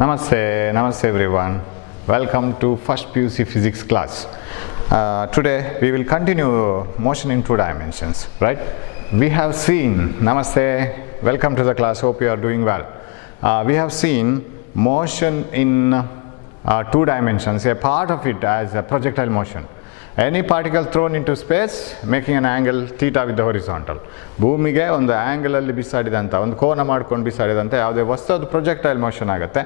Namaste everyone. Welcome to first PUC physics class. Today we will continue motion in 2 dimensions, right? We have seen, Namaste, welcome to the class, hope you are doing well. We have seen motion in 2 dimensions, a part of it as a projectile motion. Any particle thrown into space making an angle theta with the horizontal. ಭೂಮಿಗೆ ಒಂದು ಆ್ಯಂಗಲಲ್ಲಿ ಬಿಸಾಡಿದಂಥ ಒಂದು ಕೋನ ಮಾಡ್ಕೊಂಡು ಬಿಸಾಡಿದಂಥ ಯಾವುದೇ ವಸ್ತು ಅದು projectile motion ಆಗುತ್ತೆ.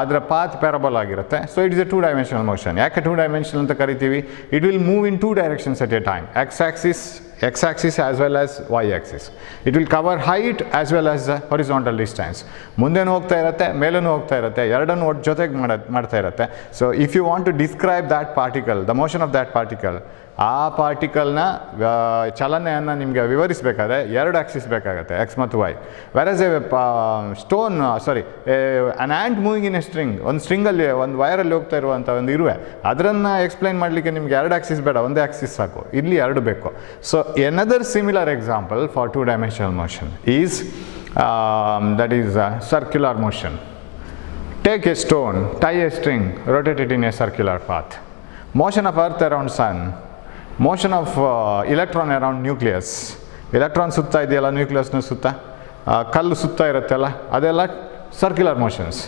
ಅದರ ಪಾತ್ ಪ್ಯಾರಬಲ್ ಆಗಿರುತ್ತೆ. So it is A 2 dimensional motion. ಯಾಕೆ 2 ಡೈಮೆನ್ಷನಲ್ ಅಂತ ಕರಿತೀವಿ? It will move in 2 directions at A time. x axis as well as y axis. It will cover height as well as horizontal distance. ಮುಂದೆನೂ ಹೋಗ್ತಾ ಇರುತ್ತೆ, ಮೇಲೂ ಹೋಗ್ತಾ ಇರುತ್ತೆ, ಎರಡನ್ನೂ ಒಟ್ಟು ಜೊತೆಗೆ ಮಾಡ್ತಾ ಇರುತ್ತೆ. So if you want to describe that particle, the motion of that particle, ಆ ಪಾರ್ಟಿಕಲ್ನ ಚಲನೆಯನ್ನು ನಿಮಗೆ ವಿವರಿಸಬೇಕಾದ್ರೆ 2 ಆಕ್ಸಿಸ್ ಬೇಕಾಗುತ್ತೆ, ಎಕ್ಸ್ ಮತ್ತು Y. Versus a an ant moving in a string, ಒಂದು ಸ್ಟ್ರಿಂಗಲ್ಲಿ ಒಂದು ವೈರಲ್ಲಿ ಹೋಗ್ತಾ ಇರುವಂಥ ಒಂದು ಇರುವೆ, ಅದನ್ನು ಎಕ್ಸ್ಪ್ಲೈನ್ ಮಾಡಲಿಕ್ಕೆ ನಿಮಗೆ 2 ಆಕ್ಸಿಸ್ ಬೇಡ, ಒಂದೇ ಆಕ್ಸಿಸ್ ಸಾಕು. ಇಲ್ಲಿ 2 ಬೇಕು. So another similar example for 2-dimensional motion is that is circular motion. Take a stone, tie a string, rotate it in a circular path. Motion of earth around sun, motion of electron around nucleus. Electron ಸುತ್ತಾ ಇದೆಯಲ್ಲ ನ್ಯೂಕ್ಲಿಯಸ್ನ ಸುತ್ತ, ಕಲ್ಲು ಸುತ್ತಾ ಇರುತ್ತಲ್ಲ, ಅದೆಲ್ಲ circular motions.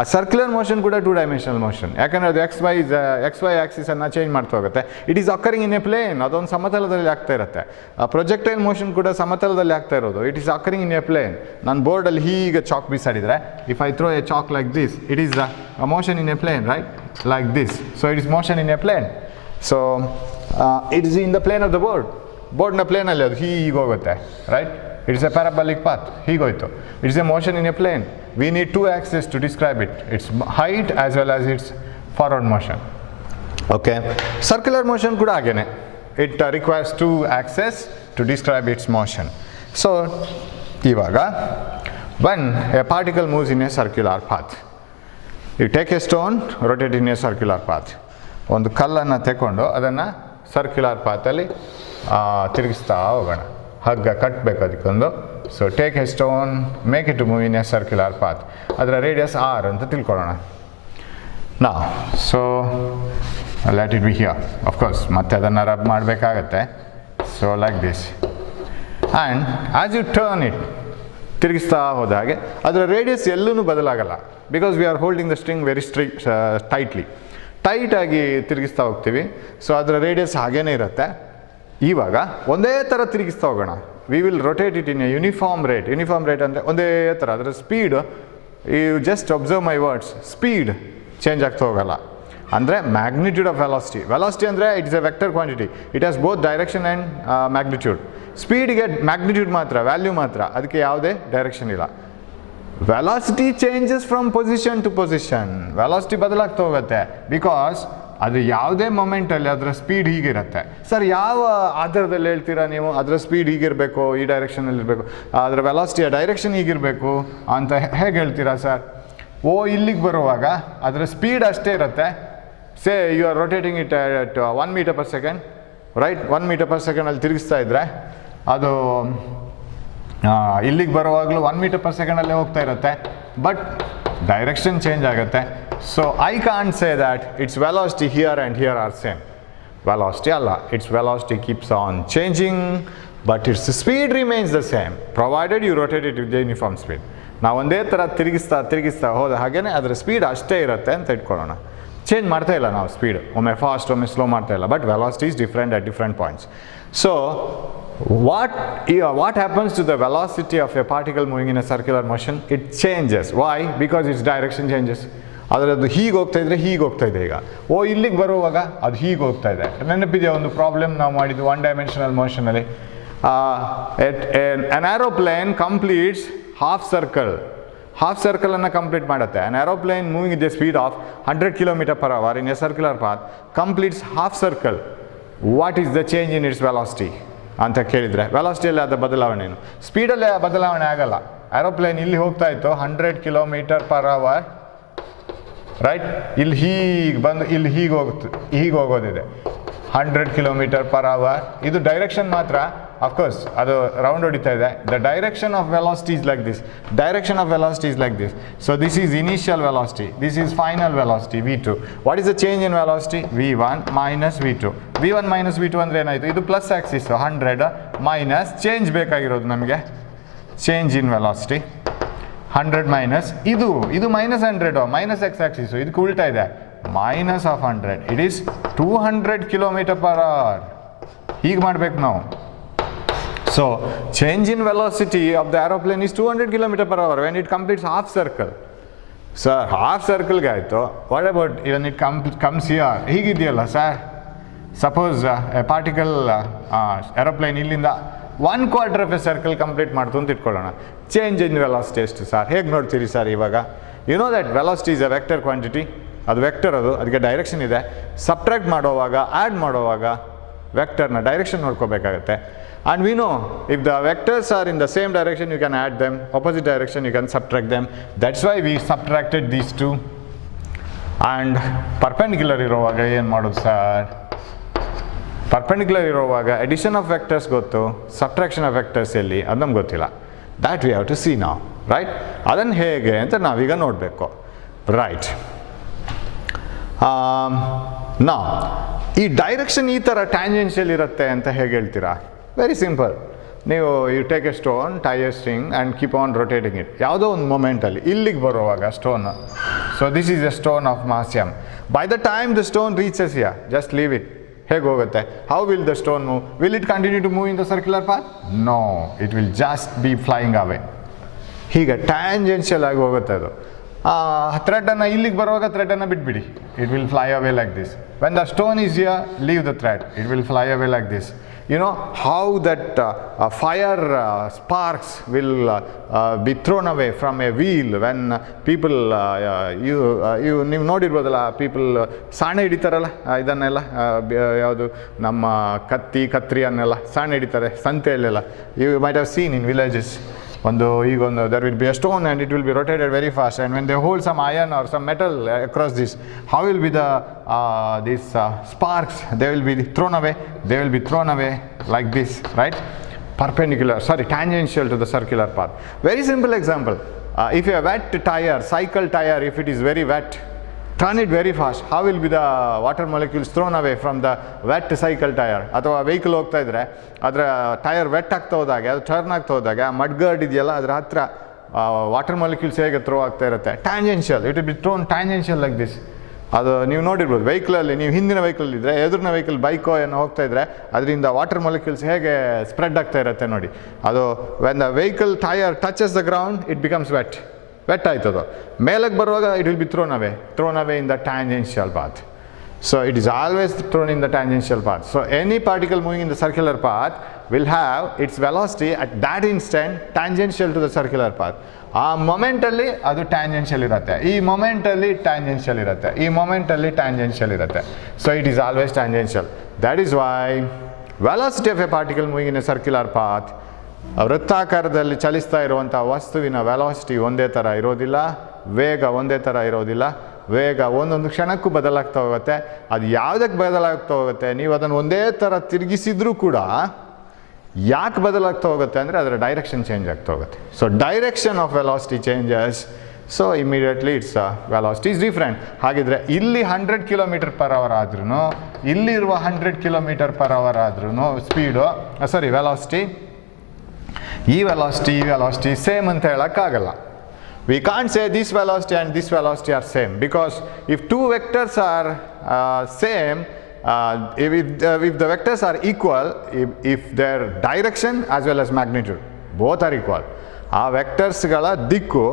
ಆ circular motion ಕೂಡ 2 dimensional motion. ಯಾಕಂದರೆ ಅದು ಎಕ್ಸ್ ವೈ ಆಕ್ಸಿಸನ್ನು ಚೇಂಜ್ ಮಾಡ್ತಾ ಹೋಗುತ್ತೆ. It is occurring in a plane, ಅದೊಂದು ಸಮತಲದಲ್ಲಿ ಆಗ್ತಾ ಇರುತ್ತೆ. ಪ್ರೊಜೆಕ್ಟೈಲ್ ಮೋಷನ್ ಕೂಡ ಸಮತಲದಲ್ಲಿ ಆಗ್ತಾ ಇರೋದು. It is occurring in a plane. ನಾನು ಬೋರ್ಡಲ್ಲಿ ಹೀಗೆ ಚಾಕ್ ಬೀಸಾಡಿದರೆ, if I throw a chalk like this, it is a motion in a plane, right? Like this. So it is motion in a plane. So it is in the plane of the ಬೋರ್ಡ್ನ ಪ್ಲೇನಲ್ಲಿ ಅದು ಹೀಗೆ ಹೋಗುತ್ತೆ, right? It is a parabolic path. ಹೀಗೋಯ್ತು. It is a motion in a plane. We need 2 axes to describe it. Its height as well as its forward motion. Okay. Circular motion ಕೂಡ ಹಾಗೇನೆ. It requires 2 axes to describe its motion. So ಇವಾಗ when a particle moves in a circular path, you take a stone, rotate in a circular path. ಒಂದು ಕಲ್ಲನ್ನು ತಗೊಂಡು ಅದನ್ನು circular ಪಾತಲ್ಲಿ ತಿರುಗಿಸ್ತಾ ಹೋಗೋಣ. ಹಗ್ಗ ಕಟ್ಟಬೇಕು ಅದಕ್ಕೊಂದು. So take a stone, make it to move in a circular path. ಅದರ ರೇಡಿಯಸ್ ಆರ್ ಅಂತ ತಿಳ್ಕೊಳ್ಳೋಣ. ನಾ so let it be here. Of course ಮತ್ತೆ ಅದನ್ನು ರಬ್ ಮಾಡಬೇಕಾಗತ್ತೆ. So like this. And as you turn it, ತಿರುಗಿಸ್ತಾ ಹೋದ ಹಾಗೆ ಅದರ ರೇಡಿಯಸ್ ಎಲ್ಲೂ ಬದಲಾಗಲ್ಲ. Because we are holding the string very ಟೈಟಾಗಿ ತಿರುಗಿಸ್ತಾ ಹೋಗ್ತೀವಿ. ಸೊ ಅದರ ರೇಡಿಯಸ್ ಹಾಗೇ ಇರುತ್ತೆ. ಇವಾಗ ಒಂದೇ ಥರ ತಿರುಗಿಸ್ತಾ ಹೋಗೋಣ. We will rotate it in a uniform rate. Uniform rate ಅಂದರೆ ಒಂದೇ ಥರ. ಅದರ speed, you just observe my words, speed change ಆಗ್ತಾ ಹೋಗಲ್ಲ. ಅಂದರೆ ಮ್ಯಾಗ್ನಿಟ್ಯೂಡ್ ಆಫ್ ವೆಲಾಸಿಟಿ ಅಂದರೆ it is a vector quantity. It has both direction and magnitude. ಸ್ಪೀಡಿಗೆ magnitude ಮಾತ್ರ, ವ್ಯಾಲ್ಯೂ ಮಾತ್ರ, ಅದಕ್ಕೆ ಯಾವುದೇ ಡೈರೆಕ್ಷನ್ ಇಲ್ಲ. Velocity changes from position to position. Velocity ಬದಲಾಗ್ತಾ ಹೋಗುತ್ತೆ ಬಿಕಾಸ್ ಅದು ಯಾವುದೇ ಮೊಮೆಂಟಲ್ಲಿ ಅದರ ಸ್ಪೀಡ್ ಹೀಗಿರುತ್ತೆ. ಸರ್ ಯಾವ ಆಧಾರದಲ್ಲಿ ಹೇಳ್ತೀರಾ ನೀವು ಅದರ ಸ್ಪೀಡ್ ಹೀಗಿರಬೇಕು, ಈ ಡೈರೆಕ್ಷನಲ್ಲಿ ಇರಬೇಕು, ಅದರ ವೆಲಾಸಿಟಿಯ ಡೈರೆಕ್ಷನ್ ಹೀಗಿರಬೇಕು ಅಂತ ಹೇಗೆ ಹೇಳ್ತೀರಾ ಸರ್? ಇಲ್ಲಿಗೆ ಬರುವಾಗ ಅದರ ಸ್ಪೀಡ್ ಅಷ್ಟೇ ಇರುತ್ತೆ. Say you are rotating it at 1 metre per second, right? 1 metre per ಸೆಕೆಂಡಲ್ಲಿ ತಿರುಗಿಸ್ತಾ ಇದ್ದರೆ ಅದು ಇಲ್ಲಿಗೆ ಬರುವಾಗಲೂ 1 ಮೀಟರ್ ಪರ್ ಸೆಕೆಂಡಲ್ಲೇ ಹೋಗ್ತಾ ಇರುತ್ತೆ. ಬಟ್ ಡೈರೆಕ್ಷನ್ ಚೇಂಜ್ ಆಗುತ್ತೆ. So I can't say that its velocity here and here are same. Velocity ಅಲ್ಲ, its velocity keeps on changing, but its speed remains the same, provided you rotate it with the uniform speed. ನಾವು ಒಂದೇ ಥರ ತಿರುಗಿಸ್ತಾ ಹೋದ ಹಾಗೇನೆ ಅದರ speed ಅಷ್ಟೇ ಇರುತ್ತೆ ಅಂತ ಇಟ್ಕೊಳ್ಳೋಣ. ಚೇಂಜ್ ಮಾಡ್ತಾ ಇಲ್ಲ ನಾವು ಸ್ಪೀಡ್, ಒಮ್ಮೆ ಫಾಸ್ಟ್ ಒಮ್ಮೆ ಸ್ಲೋ ಮಾಡ್ತಾ ಇಲ್ಲ. But velocity is different at different points. So what happens to the velocity of a particle moving in a circular motion? It changes. Why? Because its direction changes. ಅದರದ್ದು ಹೀಗೆ ಹೋಗ್ತಾ ಇದ್ರೆ ಹೀಗೆ ಹೋಗ್ತಾ ಇದೆ. ಈಗ ಇಲ್ಲಿಗೆ ಬರುವಾಗ ಅದು ಹೀಗೆ ಹೋಗ್ತಾ ಇದೆ. ನೆನಪಿದೆಯಾ ಒಂದು ಪ್ರಾಬ್ಲಮ್ ನಾವು ಮಾಡಿದ್ದು 1 ಡೈಮೆನ್ಷನಲ್ ಮೋಷನಲ್ಲಿ? an aeroplane completes half ಸರ್ಕಲನ್ನು ಕಂಪ್ಲೀಟ್ ಮಾಡುತ್ತೆ. an aeroplane moving with a speed of 100 km/h in a circular path completes half circle. What is the change in its velocity ಅಂತ ಕೇಳಿದರೆ, ವೆಲಾಸಿಟಿಯಲ್ಲಿ ಆದ ಬದಲಾವಣೆ ಏನು? ಸ್ಪೀಡಲ್ಲೇ ಬದಲಾವಣೆ ಆಗಲ್ಲ. ಏರೋಪ್ಲೇನ್ ಇಲ್ಲಿ ಹೋಗ್ತಾ ಇತ್ತು 100 km/h, ರೈಟ್? ಇಲ್ಲಿ ಹೀಗೆ ಬಂದು ಇಲ್ಲಿ ಹೀಗೆ ಹೋಗೋದಿದೆ 100 km/h. ಇದು ಡೈರೆಕ್ಷನ್ ಮಾತ್ರ, ಅಫ್ಕೋರ್ಸ್ ಅದು ರೌಂಡ್ ಹೊಡಿತಾ ಇದೆ. The direction of velocity is like this. Direction of velocity is like this. So this is initial velocity, this is final velocity v2. What is the change in velocity? v1 minus v2. v1 minus v2 ಅಂದರೆ ಏನಾಯಿತು? ಇದು plus Axis 100 minus change ಬೇಕಾಗಿರೋದು ನಮಗೆ change in velocity 100 minus ಇದು minus 100 minus X Axis, ಇದಕ್ಕೆ ಉಲ್ಟಾ ಇದೆ minus of 100. It is 200 km/h. ಹೀಗೆ ಮಾಡ್ಬೇಕು ನಾವು. So change in velocity of the aeroplane is 200 km/h when it completes half circle. Sir half ಸರ್ಕಲ್ಗೆ ಆಯಿತು, what about even it comes here? ಹೀಗಿದೆಯಲ್ಲ sir, suppose a particle aeroplane ಇಲ್ಲಿಂದ 1/4 of a circle complete ಮಾಡ್ತು ಅಂತ ಇಟ್ಕೊಳ್ಳೋಣ. Change in velocity ಎಷ್ಟು sir? ಹೇಗೆ ನೋಡ್ತೀರಿ ಸರ್ ಇವಾಗ? You know that velocity is a vector quantity. ಅದು ವೆಕ್ಟರ್, ಅದಕ್ಕೆ ಡೈರೆಕ್ಷನ್ ಇದೆ. ಸಬ್ಟ್ರಾಕ್ಟ್ ಮಾಡೋವಾಗ, ಆ್ಯಡ್ ಮಾಡೋವಾಗ ವೆಕ್ಟರ್ನ ಡೈರೆಕ್ಷನ್ ನೋಡ್ಕೋಬೇಕಾಗತ್ತೆ. And we know if the vectors are in the same direction you can add them, opposite direction you can subtract them. That's why we subtracted these two. And perpendicular ಇರೋವಾಗ ಏನು ಮಾಡೋದು sir? Perpendicular ಇರೋವಾಗ addition of vectors ಗೊತ್ತು, subtraction of vectors ಎಲ್ಲಿ ಅದು ನಮ್ಗೆ ಗೊತ್ತಿಲ್ಲ. That we have to see ನಾವು, ರೈಟ್? ಅದನ್ನು ಹೇಗೆ ಅಂತ ನಾವೀಗ ನೋಡಬೇಕು, ರೈಟ್? ನಾ ಈ ಡೈರೆಕ್ಷನ್ ಈ ಥರ ಟ್ಯಾಂಜೆನ್ಷಿಯಲ್ ಇರುತ್ತೆ ಅಂತ ಹೇಗೆ ಹೇಳ್ತೀರಾ? Very simple. ನೀವು you take a stone, tie a string and keep on rotating it. ಯಾವುದೋ ಒಂದು ಮೊಮೆಂಟಲ್ಲಿ ಇಲ್ಲಿಗೆ ಬರುವಾಗ stone, so this is a stone of mass m. By the time the stone reaches here, just leave it. ಹೇಗೆ ಹೋಗುತ್ತೆ? How will the stone move? Will it continue to move in the circular path? No, it will just be flying away. ಹೀಗೆ tangential ಆಗಿ ಹೋಗುತ್ತೆ ಅದು. ಥ್ರೆಡನ್ನು ಇಲ್ಲಿಗೆ ಬರುವಾಗ ಥ್ರೆಡನ್ನು ಬಿಟ್ಬಿಡಿ, it will fly away like this. When the stone is here, leave the thread, it will fly away like this. You know how that fire sparks will be thrown away from a wheel when people ನೀವು ನೋಡಿರ್ಬೋದಲ್ಲ, people ಸಾಣೆ ಹಿಡಿತಾರಲ್ಲ, ಇದನ್ನೆಲ್ಲ ಯಾವುದು ನಮ್ಮ ಕತ್ರಿಯನ್ನೆಲ್ಲ ಸಾಣೆ ಹಿಡಿತಾರೆ ಸಂತೆಯಲ್ಲೆಲ್ಲ. You might have seen in villages. ಈಗೊಂದು there will be a stone and it will be rotated very fast, and when they hold some iron or some metal across this, how will be the these sparks? They will be thrown away. They will be thrown away like this, right? Tangential to the circular path. Very simple example. If a wet tire, cycle tire, if it is very wet, turn it very fast. How will be the water molecules thrown away from the wet cycle tire? ಅಥವಾ vehicle ಹೋಗ್ತಾ ಇದ್ರೆ ಅದರ tyre vet ಆಗ್ತಾ ಹೋದಾಗ, ಅದು turn ಆಗ್ತಾ ಹೋದಾಗ mudguard ಇದೆಯಲ್ಲ ಅದರ ಹತ್ರ ವಾಟರ್ ಮಾಲಿಕ್ಯೂಲ್ಸ್ ಹೇಗೆ ಥ್ರೋ ಆಗ್ತಾ ಇರುತ್ತೆ? Tangential. It will be throne tangential like this. ಅದು ನೀವು ನೋಡಿರ್ಬೋದು ವೆಹಿಕಲಲ್ಲಿ, ನೀವು ಹಿಂದಿನ ವೆಹಿಕಲ್ ಇದ್ದರೆ, ಎದುರಿನ ವೆಹಿಕಲ್ ಬೈಕೋ ಏನೋ ಹೋಗ್ತಾ ಇದ್ರೆ ಅದರಿಂದ ವಾಟರ್ ಮಾಲಿಕ್ಯೂಲ್ಸ್ ಹೇಗೆ ಸ್ಪ್ರೆಡ್ ಆಗ್ತಾ ಇರುತ್ತೆ ನೋಡಿ. ಅದು when the vehicle tyre touches the ground, it becomes wet ಆಯ್ತದು. ಮೇಲಕ್ಕೆ ಬರುವಾಗ it will be thrown away in the tangential path. So it is always thrown in the tangential path. So any particle moving in the circular path will have its velocity at that instant tangential to the circular path. ಆ ಮೊಮೆಂಟಲ್ಲಿ ಅದು tangential ಇರುತ್ತೆ, ಈ ಮೊಮೆಂಟಲ್ಲಿ tangential ಇರುತ್ತೆ, ಈ ಮೊಮೆಂಟಲ್ಲಿ tangential ಇರುತ್ತೆ. So it is always tangential. That is why velocity of a particle moving in a circular path, ವೃತ್ತಾಕಾರದಲ್ಲಿ ಚಲಿಸ್ತಾ ಇರುವಂಥ ವಸ್ತುವಿನ ವೆಲಾಸಿಟಿ ಒಂದೇ ಥರ ಇರೋದಿಲ್ಲ, ವೇಗ ಒಂದೇ ಥರ ಇರೋದಿಲ್ಲ. ವೇಗ ಒಂದೊಂದು ಕ್ಷಣಕ್ಕೂ ಬದಲಾಗ್ತಾ ಹೋಗುತ್ತೆ. ಅದು ಯಾವುದಕ್ಕೆ ಬದಲಾಗ್ತಾ ಹೋಗುತ್ತೆ? ನೀವು ಅದನ್ನು ಒಂದೇ ಥರ ತಿರುಗಿಸಿದ್ರೂ ಕೂಡ ಯಾಕೆ ಬದಲಾಗ್ತಾ ಹೋಗುತ್ತೆ ಅಂದರೆ ಅದರ ಡೈರೆಕ್ಷನ್ ಚೇಂಜ್ ಆಗ್ತಾ ಹೋಗುತ್ತೆ. So direction of velocity changes, so immediately it's velocity is different. ಹಾಗಿದ್ರೆ ಇಲ್ಲಿ 100 km/h ಆದ್ರೂ, ಇಲ್ಲಿರುವ 100 km/h ಆದ್ರೂ ಸ್ಪೀಡು ವೆಲಾಸಿಟಿ, ಈ ವೆಲಾಸಿಟಿ ಸೇಮ್ ಅಂತ ಹೇಳೋಕ್ಕಾಗಲ್ಲ. We can't say this velocity and this velocity are same, because if two vectors are same, if the vectors are equal, if their direction as well as magnitude both are equal, ಆ ವೆಕ್ಟರ್ಸ್ಗಳ ದಿಕ್ಕು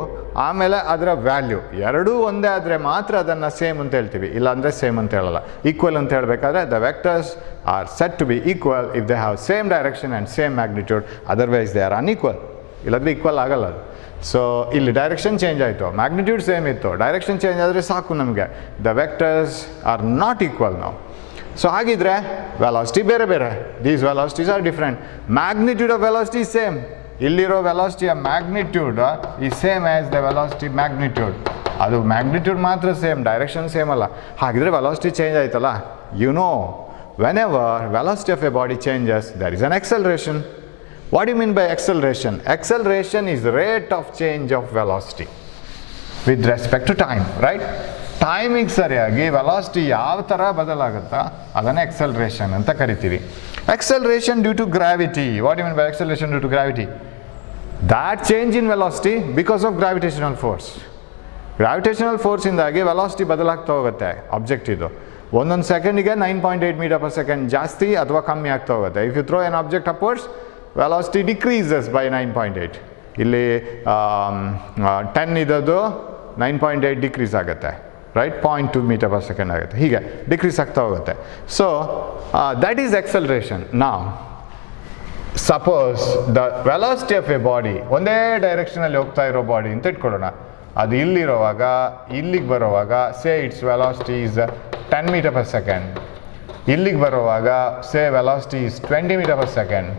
ಆಮೇಲೆ ಅದರ value ಎರಡೂ ಒಂದೇ ಆದರೆ ಮಾತ್ರ ಅದನ್ನು same ಅಂತ ಹೇಳ್ತೀವಿ, ಇಲ್ಲಾಂದರೆ ಸೇಮ್ ಅಂತ ಹೇಳಲ್ಲ. ಈಕ್ವಲ್ ಅಂತ ಹೇಳಬೇಕಾದ್ರೆ the vectors are set to be equal if they have same direction and same magnitude, otherwise they are unequal. ಇಲ್ಲಾಂದರೆ ಈಕ್ವಲ್ ಆಗಲ್ಲ ಅದು. ಸೊ ಇಲ್ಲಿ ಡೈರೆಕ್ಷನ್ ಚೇಂಜ್ ಆಯಿತು, ಮ್ಯಾಗ್ನಿಟ್ಯೂಡ್ ಸೇಮ್ ಇತ್ತು, ಡೈರೆಕ್ಷನ್ ಚೇಂಜ್ ಆದರೆ ಸಾಕು ನಮಗೆ, the vectors are not equal ನಾವು. ಸೊ ಹಾಗಿದ್ರೆ ವೆಲಾಸಿಟಿ ಬೇರೆ ಬೇರೆ, these velocities are different. Magnitude of velocity same, ಇಲ್ಲಿರೋ ವೆಲಾಸಿಟಿಯ ಮ್ಯಾಗ್ನಿಟ್ಯೂಡ್ ಈ same as the velocity magnitude. ಅದು ಮ್ಯಾಗ್ನಿಟ್ಯೂಡ್ ಮಾತ್ರ ಸೇಮ್, ಡೈರೆಕ್ಷನ್ ಸೇಮ್ ಅಲ್ಲ. ಹಾಗಿದ್ರೆ ವೆಲಾಸಿಟಿ ಚೇಂಜ್ ಆಯ್ತಲ್ಲ. You know, whenever velocity of a body changes, there is an acceleration. What do you mean by acceleration? Acceleration is the rate of change of velocity with respect to time, right? ಟೈಮಿಗೆ ಸರಿಯಾಗಿ velocity ಯಾವ ಥರ ಬದಲಾಗುತ್ತಾ ಅದನ್ನು acceleration ಅಂತ ಕರಿತೀವಿ. Acceleration due to gravity. What do you mean by acceleration due to gravity? That change in velocity because of gravitational force. Gravitational ಫೋರ್ಸಿಂದಾಗಿ velocity ಬದಲಾಗ್ತಾ ಹೋಗುತ್ತೆ ಆಬ್ಜೆಕ್ಟ್ ಇದು. ಒಂದೊಂದು ಸೆಕೆಂಡಿಗೆ 9.8 ಮೀಟರ್ ಪರ್ ಸೆಕೆಂಡ್ ಜಾಸ್ತಿ ಅಥವಾ ಕಮ್ಮಿ ಆಗ್ತಾ ಹೋಗುತ್ತೆ. If you throw an object upwards velocity decreases by 9.8. ಇಲ್ಲಿ 10 ಇದ್ದದ್ದು 9.8 ಡಿಕ್ರೀಸ್ ಆಗುತ್ತೆ, ರೈಟ್? 0.2 ಮೀಟರ್ ಪರ್ ಸೆಕೆಂಡ್ ಆಗುತ್ತೆ, ಹೀಗೆ ಡಿಕ್ರೀಸ್ ಆಗ್ತಾ ಹೋಗುತ್ತೆ. So that is acceleration. ನಾವ್ suppose the velocity of a body ಒಂದೇ ಡೈರೆಕ್ಷನಲ್ಲಿ ಹೋಗ್ತಾ ಇರೋ ಬಾಡಿ ಅಂತ ಇಟ್ಕೊಳ್ಳೋಣ. ಅದು ಇಲ್ಲಿರೋವಾಗ ಇಲ್ಲಿಗೆ ಬರೋವಾಗ say its velocity is 10 metre per second. ಇಲ್ಲಿಗೆ ಬರೋವಾಗ say velocity is 20 metre per second.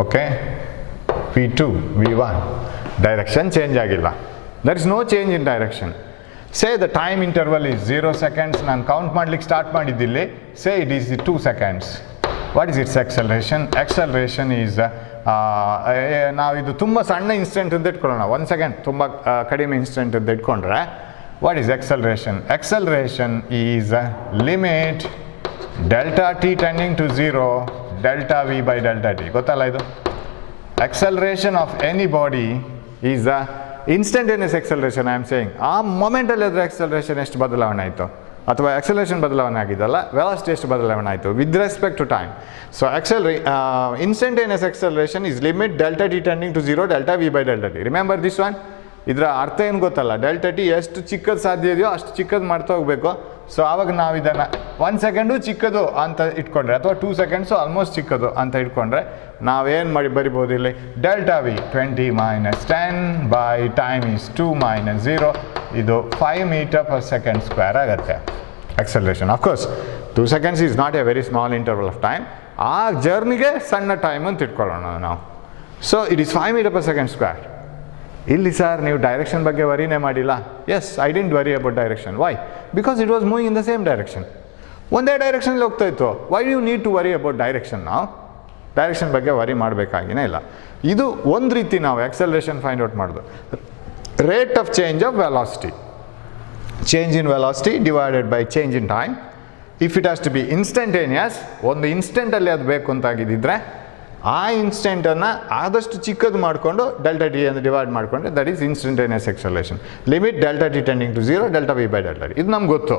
Okay, V2, V1 direction change ಆಗಿಲ್ಲ. There is no change in direction. Say the time interval is 0 seconds. ನಾನು ಕೌಂಟ್ ಮಾಡ್ಲಿಕ್ಕೆ start ಮಾಡಿದ್ದಿಲ್ಲಿ. Say it is 2 seconds. What is its acceleration? Acceleration is ನಾವು ಇದು ತುಂಬ ಸಣ್ಣ instant ಅಂತ ಇಟ್ಕೊಳ್ಳೋಣ, 1 ಸೆಕೆಂಡ್ ತುಂಬ ಕಡಿಮೆ ಇನ್ಸ್ಟೆಂಟ್ ಅಂತ ಇಟ್ಕೊಂಡ್ರೆ what is acceleration? Acceleration is limit delta T tending to 0 delta V by delta t. ಗೊತ್ತಲ್ಲ ಇದು? Acceleration of any body is a instantaneous acceleration. I am saying ಆ ಮೊಮೆಂಟಲ್ಲಿ ಅದರ ಎಕ್ಸಲರೇಷನ್ ಎಷ್ಟು ಬದಲಾವಣೆ ಆಯಿತು, ಅಥವಾ ಎಕ್ಸಲರೇಷನ್ ಬದಲಾವಣೆ ಆಗಿದ್ದಲ್ಲ, ವೆಲಾಸಿಟಿ ಎಷ್ಟು ಬದಲಾವಣೆ ಆಯಿತು with respect to time. So instantaneous acceleration is limit delta T tending to 0 delta V by delta t. Remember this one. ಇದರ ಅರ್ಥ ಏನು ಗೊತ್ತಲ್ಲ? ಡೆಲ್ಟಾ ಟಿ ಎಷ್ಟು ಚಿಕ್ಕದು ಸಾಧ್ಯ ಇದೆಯೋ ಅಷ್ಟು ಚಿಕ್ಕದು ಮಾಡ್ತಾ ಹೋಗಬೇಕು. ಸೊ ಆವಾಗ ನಾವು ಇದನ್ನು 1 ಸೆಕೆಂಡು ಚಿಕ್ಕದು ಅಂತ ಇಟ್ಕೊಂಡ್ರೆ, ಅಥವಾ 2 ಸೆಕೆಂಡ್ಸು ಆಲ್ಮೋಸ್ಟ್ ಚಿಕ್ಕದು ಅಂತ ಇಟ್ಕೊಂಡ್ರೆ ನಾವೇನು ಮಾಡಿ ಬರಿಬೋದು ಇಲ್ಲಿ? Delta v 20 - 10 by time is 2 - 0. ಇದು 5 ಮೀಟರ್ ಪರ್ ಸೆಕೆಂಡ್ ಸ್ಕ್ವೇರ್ ಆಗುತ್ತೆ acceleration. Of course 2 seconds is not a very small interval of time. ಆ ಜರ್ನಿಗೆ ಸಣ್ಣ ಟೈಮ್ ಅಂತ ಇಟ್ಕೊಳ್ಳೋಣ ನಾವು. So it is 5 meter per second square. ಇಲ್ಲಿ ಸರ್ ನೀವು ಡೈರೆಕ್ಷನ್ ಬಗ್ಗೆ ವರಿನೇ ಮಾಡಿಲ್ಲ. Yes, I didn't worry about direction. Why? Because it was moving in the same direction. ಒಂದೇ ಡೈರೆಕ್ಷನಲ್ಲಿ ಹೋಗ್ತಾ ಇತ್ತು. Why you need to worry about direction? ನಾವು ಡೈರೆಕ್ಷನ್ ಬಗ್ಗೆ ವರಿ ಮಾಡಬೇಕಾಗಿನೇ ಇಲ್ಲ. ಇದು ಒಂದು ರೀತಿ ನಾವು ಎಕ್ಸಲರೇಷನ್ ಫೈಂಡ್ ಔಟ್ ಮಾಡೋದು. Rate of change of velocity, change in velocity divided by change in time. If it has to be instantaneous, ಒಂದು ಇನ್ಸ್ಟೆಂಟಲ್ಲಿ ಅದು ಬೇಕು ಅಂತಾಗಿದ್ದರೆ ಆ ಇನ್ಸ್ಟೆಂಟನ್ನು ಆದಷ್ಟು ಚಿಕ್ಕದು ಮಾಡಿಕೊಂಡು ಡೆಲ್ಟಾ ಟಿ ಅಂತ ಡಿವೈಡ್ ಮಾಡಿಕೊಂಡ್ರೆ that is instantaneous acceleration. Limit delta T tending to 0 delta V by delta T. ಇದು ನಮ್ಗೆ ಗೊತ್ತು.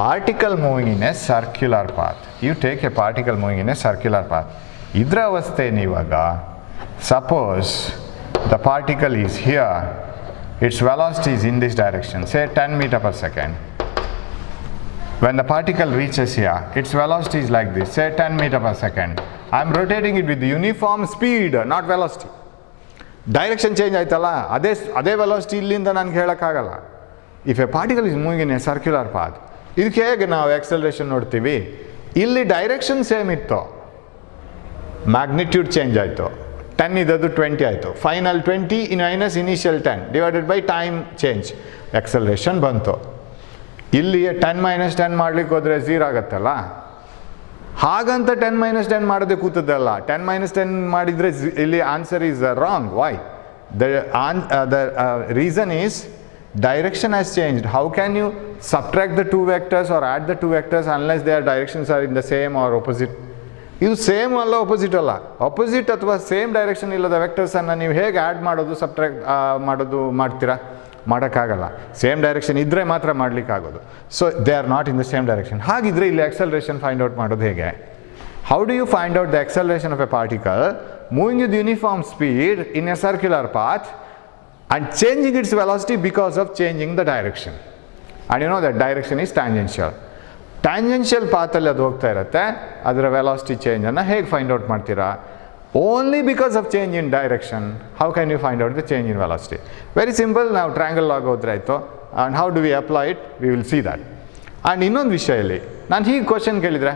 Particle moving in a circular path. You take a particle moving in a circular path. ಇದರ ಅವಸ್ಥೆ ಏನಿವಾಗ? Suppose the particle is here, its velocity is in this direction, say 10 metre per second. When the particle reaches here, its velocity is like this, say 10 meter per second. I am rotating it with the uniform speed, not velocity. Direction change ಆಯ್ತಲ್ಲ, ಅದೇ velocity ಇಲ್ಲಿಂದ ನನಗೆ ಹೇಳೋಕ್ಕಾಗಲ್ಲ. If A particle is moving in a circular path, ಇದಕ್ಕೆ ಹೇಗೆ ನಾವು acceleration ನೋಡ್ತೀವಿ? ಇಲ್ಲಿ ಡೈರೆಕ್ಷನ್ ಸೇಮ್ ಇತ್ತು, ಮ್ಯಾಗ್ನಿಟ್ಯೂಡ್ ಚೇಂಜ್ ಆಯಿತು. 10 ಇದ್ದದ್ದು 20 ಆಯಿತು. Final 20 minus initial 10 divided by time change, acceleration ಬಂತು. ಇಲ್ಲಿ 10 - 10 ಮಾಡ್ಲಿಕ್ಕೆ ಹೋದರೆ 0 ಆಗುತ್ತಲ್ಲ. ಹಾಗಂತ 10 - 10 ಮಾಡೋದೇ ಕೂತದ್ದಲ್ಲ. 10 - 10 ಮಾಡಿದರೆ ಇಲ್ಲಿ answer is wrong. Why? The reason is direction has changed. How can you subtract the 2 vectors or add the 2 vectors unless their directions are in the same or opposite? ಇದು ಸೇಮ್ ಅಲ್ಲ, ಒಪೋಸಿಟ್ ಅಲ್ಲ. Opposite ಅಥವಾ same direction ಇಲ್ಲದ ವೆಕ್ಟರ್ಸನ್ನು ನೀವು ಹೇಗೆ add ಮಾಡೋದು, subtract ಮಾಡೋದು ಮಾಡ್ತೀರಾ? ಮಾಡೋಕ್ಕಾಗಲ್ಲ. ಸೇಮ್ ಡೈರೆಕ್ಷನ್ ಇದ್ದರೆ ಮಾತ್ರ ಮಾಡಲಿಕ್ಕಾಗೋದು. So they are not in the same direction. ಹಾಗಿದ್ರೆ ಇಲ್ಲಿ ಎಕ್ಸಲರೇಷನ್ ಫೈಂಡ್ ಔಟ್ ಮಾಡೋದು ಹೇಗೆ? How do you find out the acceleration of a particle moving with uniform speed in a circular path and changing its velocity because of changing the direction? And you know that direction is tangential. Tangential path ಅಲ್ಲಿ ಅದು ಹೋಗ್ತಾ ಇರುತ್ತೆ. ಅದರ velocity ಚೇಂಜನ್ನು ಹೇಗೆ find out ಮಾಡ್ತೀರಾ? Only because of change in direction. How can you find out the change in velocity? Very simple. ನಾವು triangle ಲಾಗ್ ಹೋದ್ರೆ ಆಯಿತು. And how do we apply it? We will see that. And ಇನ್ನೊಂದು ವಿಷಯ ಇಲ್ಲಿ ನಾನು ಹೀಗೆ ಕ್ವಶನ್ ಕೇಳಿದರೆ,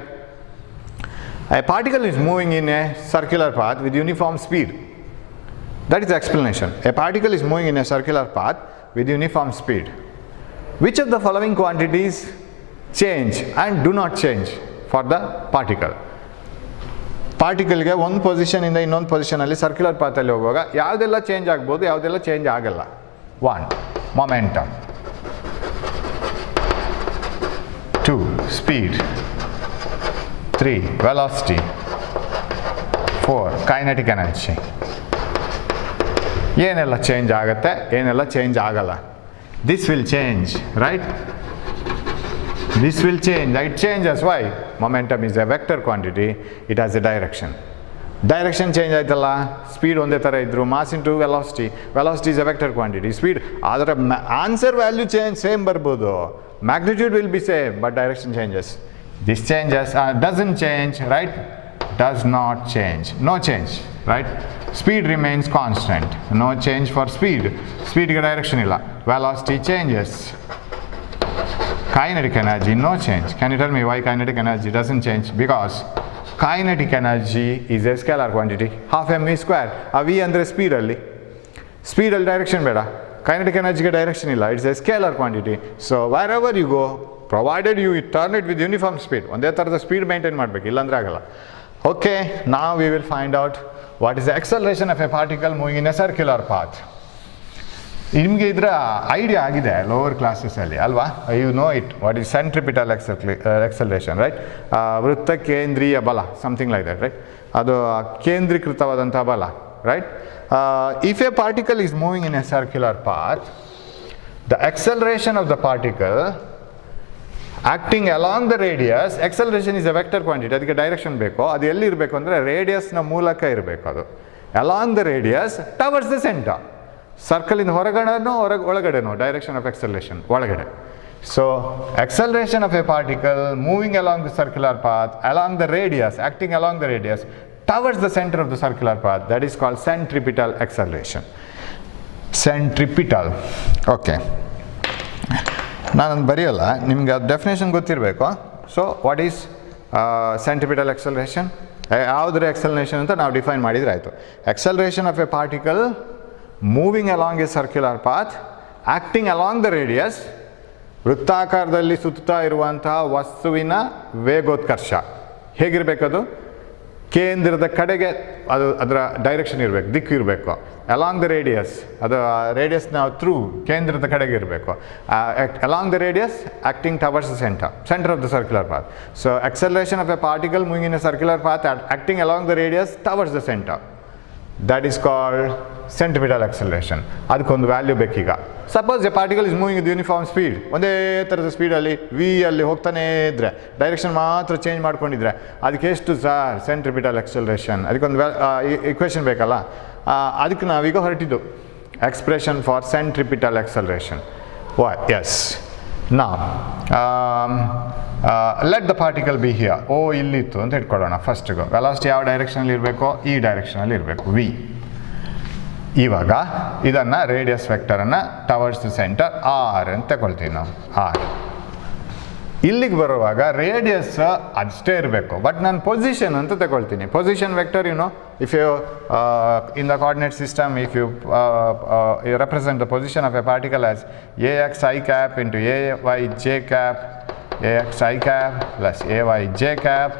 a particle is moving in a circular path with uniform speed. That is the explanation. A particle is moving in a circular path with uniform speed. Which of the following quantities change and do not change for the particle. ಪಾರ್ಟಿಕಲ್ಗೆ ಒಂದು ಪೊಸಿಷನಿಂದ ಇನ್ನೊಂದು ಪೊಸಿಷನಲ್ಲಿ circular ಪಾತಲ್ಲಿ ಹೋಗುವಾಗ ಯಾವುದೆಲ್ಲ change ಆಗ್ಬೋದು, ಯಾವುದೆಲ್ಲ change ಆಗಲ್ಲ. 1 momentum, 2 speed, 3 velocity, 4 kinetic energy. ಏನೆಲ್ಲ change ಆಗುತ್ತೆ, ಏನೆಲ್ಲ ಚೇಂಜ್ ಆಗಲ್ಲ. This will change, right? This will change. It changes. Why? Momentum is a vector quantity. It has a direction. Direction change ಆಯ್ತಲ್ಲ. ಸ್ಪೀಡ್ ಒಂದೇ ಥರ ಇದ್ರು, mass into velocity. Velocity is a vector quantity. Speed ಅದರ answer value change same ಬರ್ಬೋದು. Magnitude will be same, but direction changes. This changes, doesn't change, right? Does not change. No change, right? Speed remains constant. No change for speed. Speed ಗೆ direction ಇಲ್ಲ. Velocity changes. Kinetic energy, no change. Can you tell me why kinetic energy doesn't change? Because kinetic energy is a scalar quantity. Half mv square. A v ಅಂದರೆ ಸ್ಪೀಡಲ್ಲಿ, ಸ್ಪೀಡಲ್ಲಿ direction ಬೇಡ. Kinetic ಎನರ್ಜಿಗೆ direction ಇಲ್ಲ. It's a scalar quantity. So wherever you go, provided you turn it with uniform speed, ಒಂದೇ ಥರದ speed maintain ಮಾಡಬೇಕು, ಇಲ್ಲಾಂದ್ರೆ ಆಗಲ್ಲ. ಓಕೆ, ನಾವು we will find out what is the acceleration of a particle moving in a circular path. ನಿಮಗೆ ಇದರ idea ಆಗಿದೆ lower ಕ್ಲಾಸಸಲ್ಲಿ ಅಲ್ವಾ? You know it, what is centripetal acceleration, right? ವೃತ್ತ ಕೇಂದ್ರೀಯ ಬಲ, ಸಮಥಿಂಗ್ ಲೈಕ್ ದಟ್, ರೈಟ್? ಅದು ಕೇಂದ್ರೀಕೃತವಾದಂಥ ಬಲ, right? If a particle is moving in a circular path, the acceleration of the particle acting along the radius, acceleration is a vector quantity, ಅದಕ್ಕೆ direction ಬೇಕು. ಅದು ಎಲ್ಲಿ ಇರಬೇಕು ಅಂದರೆ ರೇಡಿಯಸ್ನ ಮೂಲಕ ಇರಬೇಕು. ಅದು along the radius towards the center. ಸರ್ಕಲಿಂದ ಹೊರಗಡೆನೋ ಒಳಗಡೆನೋ, ಡೈರೆಕ್ಷನ್ ಆಫ್ ಎಕ್ಸಲರೇಷನ್ ಒಳಗಡೆ. So acceleration of a particle moving along the circular path, along the radius, acting along the radius towards the center of the circular path, that is called centripetal acceleration. Centripetal. Okay, ನಾನೊಂದು ಬರೆಯಲ್ಲ, ನಿಮ್ಗೆ ಅದು definition ಗೊತ್ತಿರಬೇಕು. So what is centripetal acceleration? ಯಾವುದ್ರ acceleration ಅಂತ ನಾವು define ಮಾಡಿದರೆ ಆಯಿತು. Acceleration of a particle moving along A circular path, acting along the radius, ವೃತ್ತಾಕಾರದಲ್ಲಿ ಸುತ್ತಾ ಇರುವಂತಹ ವಸ್ತುವಿನ ವೇಗೋತ್ಕರ್ಷ ಹೇಗಿರಬೇಕದು? ಕೇಂದ್ರದ ಕಡೆಗೆ ಅದು ಅದರ ಡೈರೆಕ್ಷನ್ ಇರಬೇಕು, ದಿಕ್ಕು ಇರಬೇಕು. ಅಲಾಂಗ್ ದ ರೇಡಿಯಸ್, ಅದು ರೇಡಿಯಸ್ನ ಥ್ರೂ ಕೇಂದ್ರದ ಕಡೆಗೆ ಇರಬೇಕು. Along the radius, acting towards the centre of the circular path. So acceleration of a particle moving in a circular path acting along the radius towards the centre, that is called centripetal acceleration. ಅದಕ್ಕೊಂದು value ಬೇಕೀಗ. Suppose a particle is moving with uniform speed, ಒಂದೇ ಥರದ ಸ್ಪೀಡಲ್ಲಿ V ಅಲ್ಲಿ ಹೋಗ್ತಾನೇ ಇದ್ದರೆ, direction ಮಾತ್ರ change ಮಾಡ್ಕೊಂಡಿದ್ರೆ ಅದಕ್ಕೆ ಎಷ್ಟು ಸರ್ ಸೆಂಟ್ರಿಪಿಟಲ್ ಎಕ್ಸಲರೇಷನ್? ಅದಕ್ಕೊಂದು ಇಕ್ವೇಷನ್ ಬೇಕಲ್ಲ. ಅದಕ್ಕೆ ನಾವೀಗ ಹೊರಟಿದ್ದು expression for centripetal acceleration. Yes, ನಾವು let the particle be here. O ಇಲ್ಲಿತ್ತು ಅಂತ ಇಟ್ಕೊಳ್ಳೋಣ. ಫಸ್ಟಿಗೂ ವೆಲಾಸಿಟಿ ಯಾವ ಡೈರೆಕ್ಷನಲ್ಲಿ ಇರಬೇಕು? ಈ ಡೈರೆಕ್ಷನಲ್ಲಿ ಇರಬೇಕು, ವಿ. ಇವಾಗ ಇದನ್ನು ರೇಡಿಯಸ್ ವೆಕ್ಟರನ್ನು ಟವರ್ಡ್ಸ್ ದ ಸೆಂಟರ್ ಆರ್ ಅಂತ ತಗೊಳ್ತೀವಿ ನಾವು. ಆರ್ ಇಲ್ಲಿಗೆ ಬರುವಾಗ ರೇಡಿಯಸ್ ಅಷ್ಟೇ ಇರಬೇಕು, ಬಟ್ ನಾನು ಪೊಸಿಷನ್ ಅಂತ ತಗೊಳ್ತೀನಿ. Position vector, you know, if you in the coordinate system, if you represent the position of a particle as ax I cap into ay j cap, ax I cap plus ay j cap,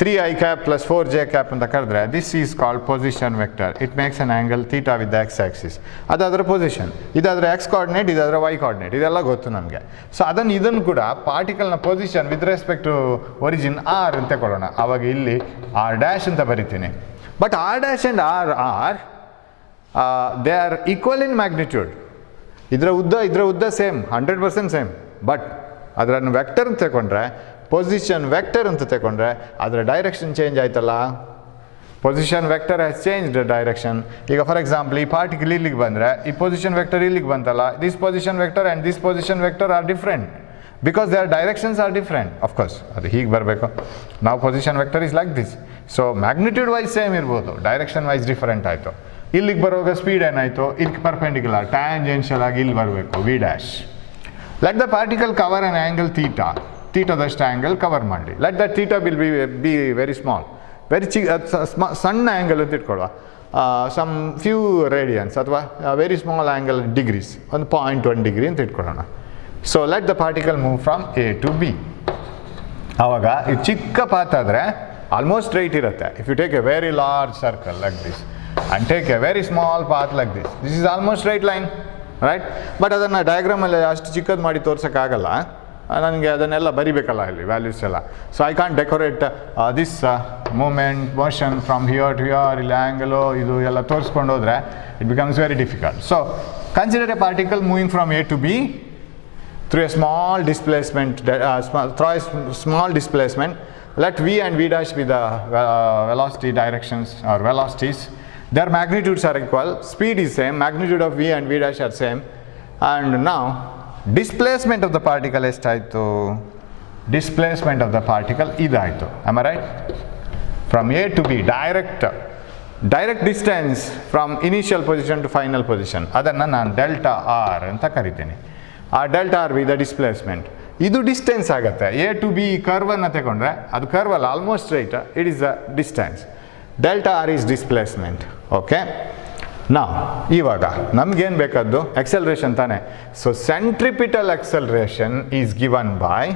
3i cap plus 4j cap ಅಂತ ಕರೆದ್ರೆ, this is called position vector. It makes an angle theta with the X axis. ಅದಾದರೆ position, ಇದಾದರೆ X coordinate, ಇದಾದರೆ Y coordinate, ಇದೆಲ್ಲ ಗೊತ್ತು ನಮಗೆ. ಸೊ ಇದನ್ನು ಕೂಡ ಪಾರ್ಟಿಕಲ್ನ position with respect to origin R ಅಂತ ಕೊಡೋಣ. ಆವಾಗ ಇಲ್ಲಿ ಆರ್ ಡ್ಯಾಶ್ ಅಂತ ಬರಿತೀನಿ. But R dash and R they are equal in magnitude. ಇದರ ಉದ್ದ ಸೇಮ್, 100% ಸೇಮ್. ಬಟ್ ಅದನ್ನು ವೆಕ್ಟರ್ ಅಂತ ತಗೊಂಡ್ರೆ, ಪೊಸಿಷನ್ ವೆಕ್ಟರ್ ಅಂತ ತಗೊಂಡ್ರೆ ಅದರ ಡೈರೆಕ್ಷನ್ ಚೇಂಜ್ ಆಯ್ತಲ್ಲ. Position vector has change the direction. ಈಗ ಫಾರ್ ಎಕ್ಸಾಂಪಲ್ ಈ ಪಾರ್ಟಿಕಲ್ ಇಲ್ಲಿಗೆ ಬಂದರೆ ಈ ಪೊಸಿಷನ್ ವೆಕ್ಟರ್ ಇಲ್ಲಿಗೆ ಬಂತಲ್ಲ. This position vector and this position vector are different because their directions are different. Of course ಅದು ಹೀಗೆ ಬರಬೇಕು. ನಾವು position vector is like this. So magnitude wise same ಇರ್ಬೋದು, ಡೈರೆಕ್ಷನ್ ವೈಸ್ ಡಿಫರೆಂಟ್ ಆಯಿತು. ಇಲ್ಲಿಗೆ ಬರುವಾಗ ಸ್ಪೀಡ್ ಏನಾಯಿತು? ಇದಕ್ಕೆ ಪರ್ಪೆಂಡಿಕ್ಯುಲರ್ ಟ್ಯಾಂಜೆನ್ಷಿಯಲ್ ಆಗಿ ಇಲ್ಲಿ ಬರಬೇಕು, V dash. Let the particle cover an angle theta. ಥೀಟಾದಷ್ಟು ಆ್ಯಂಗಲ್ ಕವರ್ ಮಾಡಿ. Let that theta will be very small, very ಸಣ್ಣ ಆ್ಯಂಗಲ್ ಅಂತ ಇಟ್ಕೊಳ್ಳುವ. ಸಮ್ ಫ್ಯೂ ರೇಡಿಯನ್ಸ್ ಅಥವಾ ವೆರಿ ಸ್ಮಾಲ್ ಆ್ಯಂಗಲ್ ಡಿಗ್ರೀಸ್, ಒಂದು 0.1 ಡಿಗ್ರಿ ಅಂತ ಇಟ್ಕೊಳ್ಳೋಣ. So let the particle move from A to B. ಆವಾಗ ಈ ಚಿಕ್ಕ ಪಾತ್ ಆದರೆ ಆಲ್ಮೋಸ್ಟ್ ಸ್ಟ್ರೈಟ್ ಇರುತ್ತೆ. If you take a very large circle like this and take a very small path like this is almost straight line, right? But ಅದನ್ನು ಡಯಾಗ್ರಾಮಲ್ಲಿ ಅಷ್ಟು ಚಿಕ್ಕದು ಮಾಡಿ ತೋರ್ಸೋಕ್ಕಾಗಲ್ಲ, ನನಗೆ ಅದನ್ನೆಲ್ಲ ಬರಿಬೇಕಲ್ಲ ಇಲ್ಲಿ ವ್ಯಾಲ್ಯೂಸ್ ಎಲ್ಲ. So I can't decorate this motion from here to here, ಇಲ್ಲಿ angle ಇದು ಎಲ್ಲ ತೋರಿಸ್ಕೊಂಡು ಹೋದರೆ it becomes very difficult. So consider a particle moving from A to B through a small displacement, small displacement. Let v and v dash be the velocity directions or velocities. Their magnitudes are equal, speed is same, magnitude of v and v dash are same. And now displacement of the particle estayitu, displacement of the particle idayitu. Am I right? From a to b, direct distance from initial position to final position, adanna ನಾನು delta R ಅಂತ ಕರಿತೀನಿ. ಆ delta R be the displacement, ಇದು distance ಆಗುತ್ತೆ. A to B ಕರ್ವನ್ನು ತಗೊಂಡ್ರೆ ಅದು curve ಅಲ್ಲ, almost right, it is the distance. Delta R is displacement. Okay, ನಾವು ಇವಾಗ ನಮಗೇನು ಬೇಕಾದ್ದು ಎಕ್ಸೆಲರೇಷನ್ ತಾನೆ. So centripetal acceleration is given by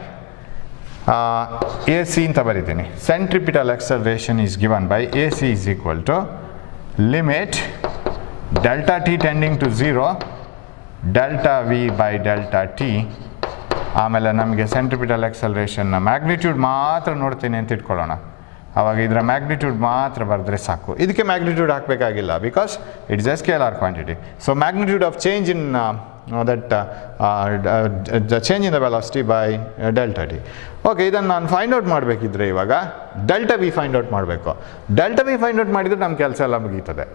A C ಅಂತ ಬರೀತೀನಿ. Centripetal acceleration is given by A C is equal to limit delta T tending to 0 delta V by delta T. ಆಮೇಲೆ ನಮಗೆ centripetal ಎಕ್ಸೆಲರೇಷನ್ನ magnitude ಮಾತ್ರ ನೋಡ್ತೀನಿ ಅಂತ ಇಟ್ಕೊಳ್ಳೋಣ. ಆವಾಗ ಇದರ ಮ್ಯಾಗ್ನಿಟ್ಯೂಡ್ ಮಾತ್ರ ಬರೆದ್ರೆ ಸಾಕು. ಇದಕ್ಕೆ ಮ್ಯಾಗ್ನಿಟ್ಯೂಡ್ ಹಾಕಬೇಕಾಗಿಲ್ಲ, because it's a scalar quantity. So magnitude of change in change in the velocity by delta T. Okay, ಇದನ್ನು ನಾನು ಫೈಂಡ್ ಔಟ್ ಮಾಡಬೇಕಿದ್ರೆ ಇವಾಗ ಡೆಲ್ಟಾ ವಿ ಫೈಂಡ್ ಔಟ್ ಮಾಡಬೇಕು. ಡೆಲ್ಟಾ ವಿ ಫೈಂಡ್ ಔಟ್ ಮಾಡಿದರೆ ನಮ್ಮ ಕೆಲಸ ಎಲ್ಲ ಮುಗೀತದೆ.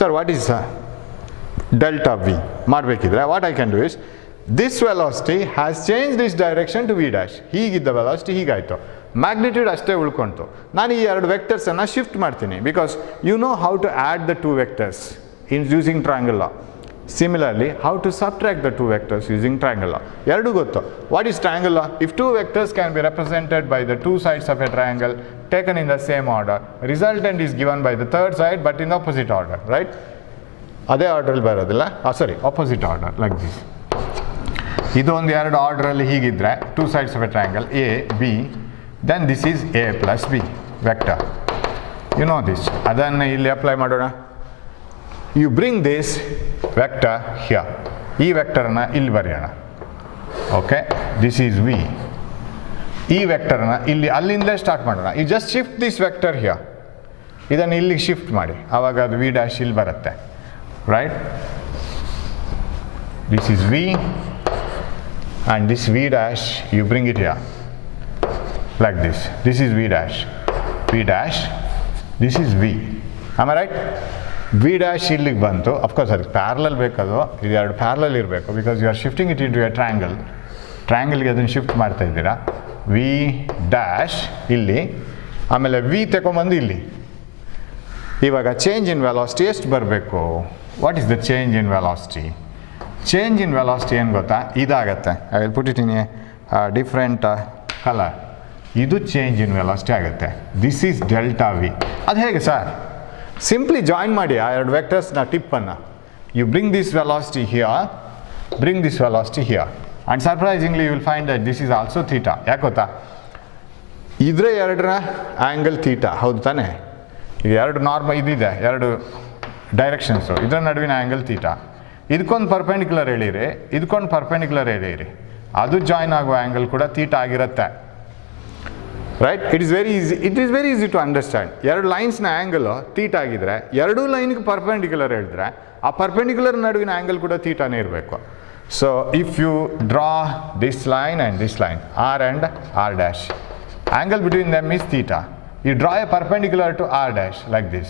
Sir what is delta V ಮಾಡಬೇಕಿದ್ರೆ what I can do is, this velocity has change this direction to V dash. ಹೀಗಿದ್ದ ವೆಲಾಸಿಟಿ ಹೀಗಾಯಿತು, ಮ್ಯಾಗ್ನಿಟ್ಯೂಡ್ ಅಷ್ಟೇ ಉಳ್ಕೊಂತು. ನಾನು ಈ ಎರಡು ವೆಕ್ಟರ್ಸನ್ನು ಶಿಫ್ಟ್ ಮಾಡ್ತೀನಿ, because you know how to add the two vectors in using triangle law. Similarly how to subtract the two vectors using triangle law. ಎರಡೂ ಗೊತ್ತು. What is triangle law? If two vectors can be represented by the two sides of a triangle taken in the same order, resultant is given by the third side but in opposite order, right? ಅದೇ ಆರ್ಡ್ರಲ್ಲಿ ಬರೋದಿಲ್ಲ, sorry opposite order like this. ಇದು ಒಂದು ಎರಡು ಆರ್ಡ್ರಲ್ಲಿ ಹೀಗಿದ್ರೆ two sides of a triangle A B, then this is A plus B vector. You know this. ಅದನ್ನು ಇಲ್ಲಿ ಅಪ್ಲೈ ಮಾಡೋಣ. You bring this vector here. ಈ ವೆಕ್ಟರ್ನ ಇಲ್ಲಿ ಬರೆಯೋಣ. Okay, this is V. ಈ ವೆಕ್ಟರ್ನ ಇಲ್ಲಿ ಅಲ್ಲಿಂದಲೇ ಸ್ಟಾರ್ಟ್ ಮಾಡೋಣ. You just shift this vector here. ಇದನ್ನು ಇಲ್ಲಿಗೆ ಶಿಫ್ಟ್ ಮಾಡಿ, ಆವಾಗ ಅದು ವಿ ಡ್ಯಾಶ್ ಇಲ್ಲಿ ಬರುತ್ತೆ, right? This is v and this v dash you bring it here like this. This is v dash, this is v. Am I right? v dash ಇಲ್ಲಿಗೆ ಬಂತು. Of course ಅದಕ್ಕೆ ಪ್ಯಾರಲಲ್ ಬೇಕದು, ಇದು ಎರಡು ಪ್ಯಾರಲಲ್ ಇರಬೇಕು, because you are shifting it into a ಟ್ರಯಾಂಗಲ್ಗೆ ಅದನ್ನು shift ಮಾಡ್ತಾ ಇದ್ದೀರಾ. ವಿ ಡ್ಯಾಶ್ ಇಲ್ಲಿ, ಆಮೇಲೆ ವಿ ತಗೊಂಬಂದು ಇಲ್ಲಿ. ಇವಾಗ ಚೇಂಜ್ ಇನ್ ವೆಲಾಸಿಟಿ ಎಷ್ಟು ಬರಬೇಕು? What is the change in velocity? Change in velocity ಏನು ಗೊತ್ತಾ? ಇದಾಗತ್ತೆ. I will put it in a different colour. ಇದು ಚೇಂಜ್ ಇನ್ ವೆಲಾಸಿಟಿ ಆಗುತ್ತೆ. This is delta V. ಅದು ಹೇಗೆ ಸರ್? ಸಿಂಪ್ಲಿ ಜಾಯಿನ್ ಮಾಡಿ ಆ ಎರಡು ವೆಕ್ಟರ್ಸ್ನ ಟಿಪ್ಪನ್ನು. You bring this velocity here, bring this velocity here, and surprisingly you will find that this is also theta. ಯಾಕೆ ಗೊತ್ತಾ? ಇದ್ರೆ ಎರಡರ ಆ್ಯಂಗಲ್ ಥೀಟಾ, ಹೌದು ತಾನೇ? ಇದು ಎರಡು ನಾರ್ಮಲ್ ಇದಿದೆ, ಎರಡು ಡೈರೆಕ್ಷನ್ಸು, ಇದರ ನಡುವಿನ ಆ್ಯಂಗಲ್ ಥೀಟಾ. ಇದಕ್ಕೊಂದು ಪರ್ಪೆಂಡಿಕ್ಯುಲರ್ ಎಳೀರಿ, ಇದಕ್ಕೊಂದು ಪರ್ಪೆಂಡಿಕ್ಯುಲರ್ ಎಳೀರಿ, ಅದು ಜಾಯಿನ್ ಆಗುವ ಆ್ಯಂಗಲ್ ಕೂಡ ಥೀಟಾ ಆಗಿರುತ್ತೆ, right? It is very easy to understand. ಎರಡು ಲೈನ್ಸ್ನ ಆ್ಯಂಗಲು ಥೀಟಾ ಆಗಿದ್ರೆ ಎರಡೂ ಲೈನ್ಗೆ ಪರ್ಪೆಂಡಿಕ್ಯುಲರ್ ಹೇಳಿದ್ರೆ ಆ ಪರ್ಪೆಂಡಿಕ್ಯುಲರ್ ನಡುವಿನ ಆ್ಯಂಗಲ್ ಕೂಡ ಥೀಟಾನೇ ಇರಬೇಕು. So if you draw this line and this line, r and r dash, angle between them is theta. You draw a perpendicular to r dash like this.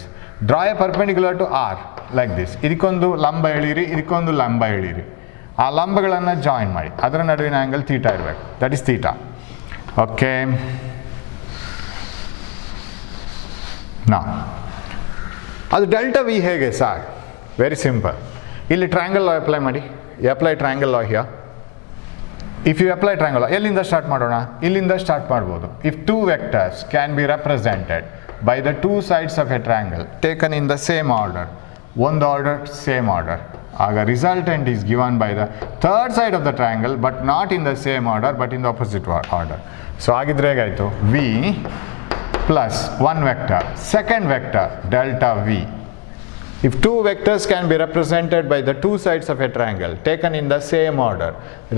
Draw a perpendicular to r like this. ಇದಕ್ಕೊಂದು ಲಂಬ ಎಳೀರಿ, ಇದಕ್ಕೊಂದು ಲಂಬ ಎಳೀರಿ. ಆ ಲಂಬಗಳನ್ನು join ಮಾಡಿ, ಅದರ ನಡುವಿನ angle theta ಇರಬೇಕು. That is theta. Okay, ನಾ ಅದು ಡೆಲ್ಟಾ ವಿ ಹೇಗೆ ಸರ್? Very simple. ಇಲ್ಲಿ ಟ್ರಯಾಂಗಲ್ ಲಾ ಅಪ್ಲೈ ಮಾಡಿ. Apply triangle law here. If you apply triangle, ಎಲ್ಲಿಂದ ಸ್ಟಾರ್ಟ್ ಮಾಡೋಣ? ಇಲ್ಲಿಂದ ಸ್ಟಾರ್ಟ್ ಮಾಡ್ಬೋದು. If two vectors can be represented by the two sides of a triangle taken in the same order, one order, same order, ಆಗ resultant is given by the third side of the triangle but not in the same order but in the opposite order. So ಹಾಗಿದ್ರೆ ಹೇಗಾಯಿತು, v plus one vector, second vector delta v. If two vectors can be represented by the two sides of a triangle taken in the same order,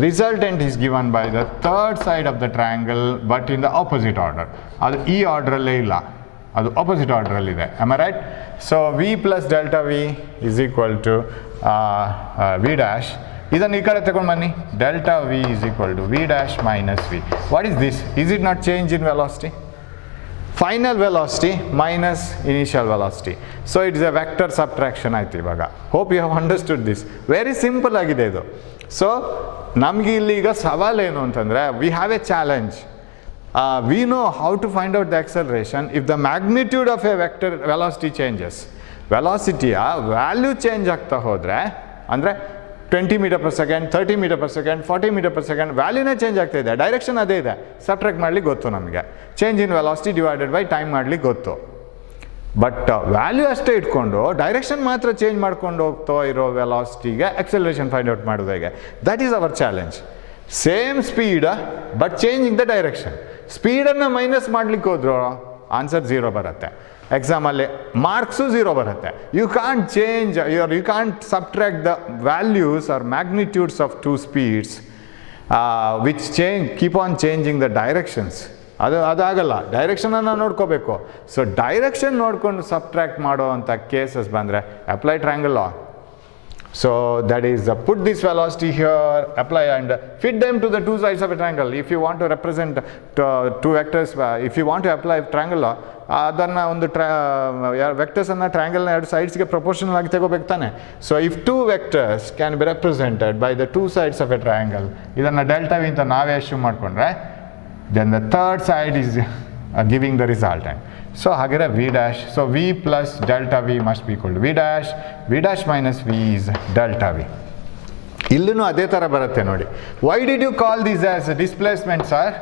resultant is given by the third side of the triangle but in the opposite order. ಅದು ಈ ಆರ್ಡ್ರಲ್ಲೇ ಇಲ್ಲ, ಅದು ಆಪೋಸಿಟ್ ಆರ್ಡ್ರಲ್ಲಿದೆ. Am I right? So V plus delta V is equal to V dash. ಇದನ್ನು ಈ ಕಡೆ ತಗೊಂಡು ಬನ್ನಿ, delta V is equal to V dash minus V. What is this? Is it not change in velocity? Final velocity minus initial velocity. So it is a vector subtraction ಆಯ್ತು ಇವಾಗ. Hope you have understood this. Very simple ಆಗಿದೆ ಇದು. So ನಮಗೆ ಇಲ್ಲಿ ಈಗ ಸವಾಲೇನು ಅಂತಂದರೆ, we have a challenge. We know how to find out the acceleration if the magnitude of a vector velocity changes. ವೆಲಾಸಿಟಿಯ value change ಆಗ್ತಾ ಹೋದರೆ, ಅಂದರೆ 20 metre per second, 30 metre per second, 40 metre per second, ವ್ಯಾಲ್ಯೂನೇ change ಆಗ್ತಾ ಇದೆ, direction ಅದೇ ಇದೆ. Subtract ಮಾಡ್ಲಿಕ್ಕೆ ಗೊತ್ತು ನಮಗೆ, change in velocity divided by time ಮಾಡ್ಲಿಕ್ಕೆ ಗೊತ್ತು. ಬಟ್ ವ್ಯಾಲ್ಯೂ ಅಷ್ಟೇ ಇಟ್ಕೊಂಡು ಡೈರೆಕ್ಷನ್ ಮಾತ್ರ ಚೇಂಜ್ ಮಾಡ್ಕೊಂಡು ಹೋಗ್ತಾ ಇರೋ ವೆಲಾಸಿಟಿಗೆ ಆಕ್ಸಲರೇಷನ್ ಫೈಂಡ್ ಔಟ್ ಮಾಡೋದು ಹೇಗೆ? That is our challenge. Same speed but changing the direction. ಸ್ಪೀಡನ್ನು ಮೈನಸ್ ಮಾಡ್ಲಿಕ್ಕೆ ಹೋದ್ರು ಆನ್ಸರ್ 0 ಬರುತ್ತೆ. ಎಕ್ಸಾಮಲ್ಲಿ ಮಾರ್ಕ್ಸು 0 ಬರುತ್ತೆ. You can't change you can't subtract the values or magnitudes of two speeds which keep on changing the directions. ಅದಾಗಲ್ಲ, ಡೈರೆಕ್ಷನನ್ನು ನೋಡ್ಕೋಬೇಕು. So direction ನೋಡಿಕೊಂಡು ಸಬ್ಟ್ರಾಕ್ಟ್ ಮಾಡೋ ಅಂಥ ಕೇಸಸ್ ಬಂದರೆ apply triangle law. So that is put this velocity here, apply and fit them to the two sides of a triangle. If you want to represent two vectors, if you want to apply triangle law, ಅದನ್ನು ಒಂದು ವೆಕ್ಟರ್ಸನ್ನು ಟ್ರಯಾಂಗಲ್ನ ಎರಡು ಸೈಡ್ಸ್ಗೆ proportional ಆಗಿ ತಗೋಬೇಕು ತಾನೆ. So if two vectors can be represented by the two sides of a triangle, ಇದನ್ನು delta V ಅಂತ ನಾವೇ assume ಮಾಡಿಕೊಂಡ್ರೆ, then the third side is giving the resultant. So ಹಾಗಿದ್ರೆ V dash, so V plus delta V must be equal to V dash minus V is delta V. ಇಲ್ಲೂ ಅದೇ ಥರ ಬರುತ್ತೆ ನೋಡಿ. Why did you call this as displacement sir?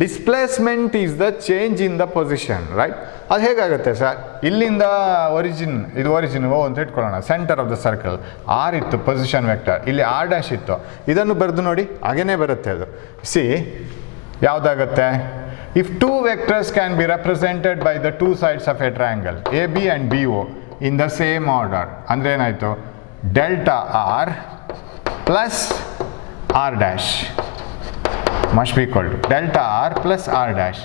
Displacement is the change in the position, right? ಅದು ಹೇಗಾಗುತ್ತೆ sir? ಇಲ್ಲಿಂದ ಇದು origin O ಅಂತ ಇಟ್ಕೊಳ್ಳೋಣ, center of the circle r ಇತ್ತು ಪೊಸಿಷನ್ ವೆಕ್ಟರ್, ಇಲ್ಲಿ ಆರ್ ಡ್ಯಾಶ್ ಇತ್ತು. ಇದನ್ನು ಬರೆದು ನೋಡಿ, ಹಾಗೇನೇ ಬರುತ್ತೆ ಅದು. ಸಿ ಯಾವುದಾಗುತ್ತೆ? If two vectors can be represented by the two sides of a triangle AB and BO in the same order, ಅಂದ್ರೆ ಏನಾಯಿತು? Delta r plus r dash must be equal to delta r plus r dash.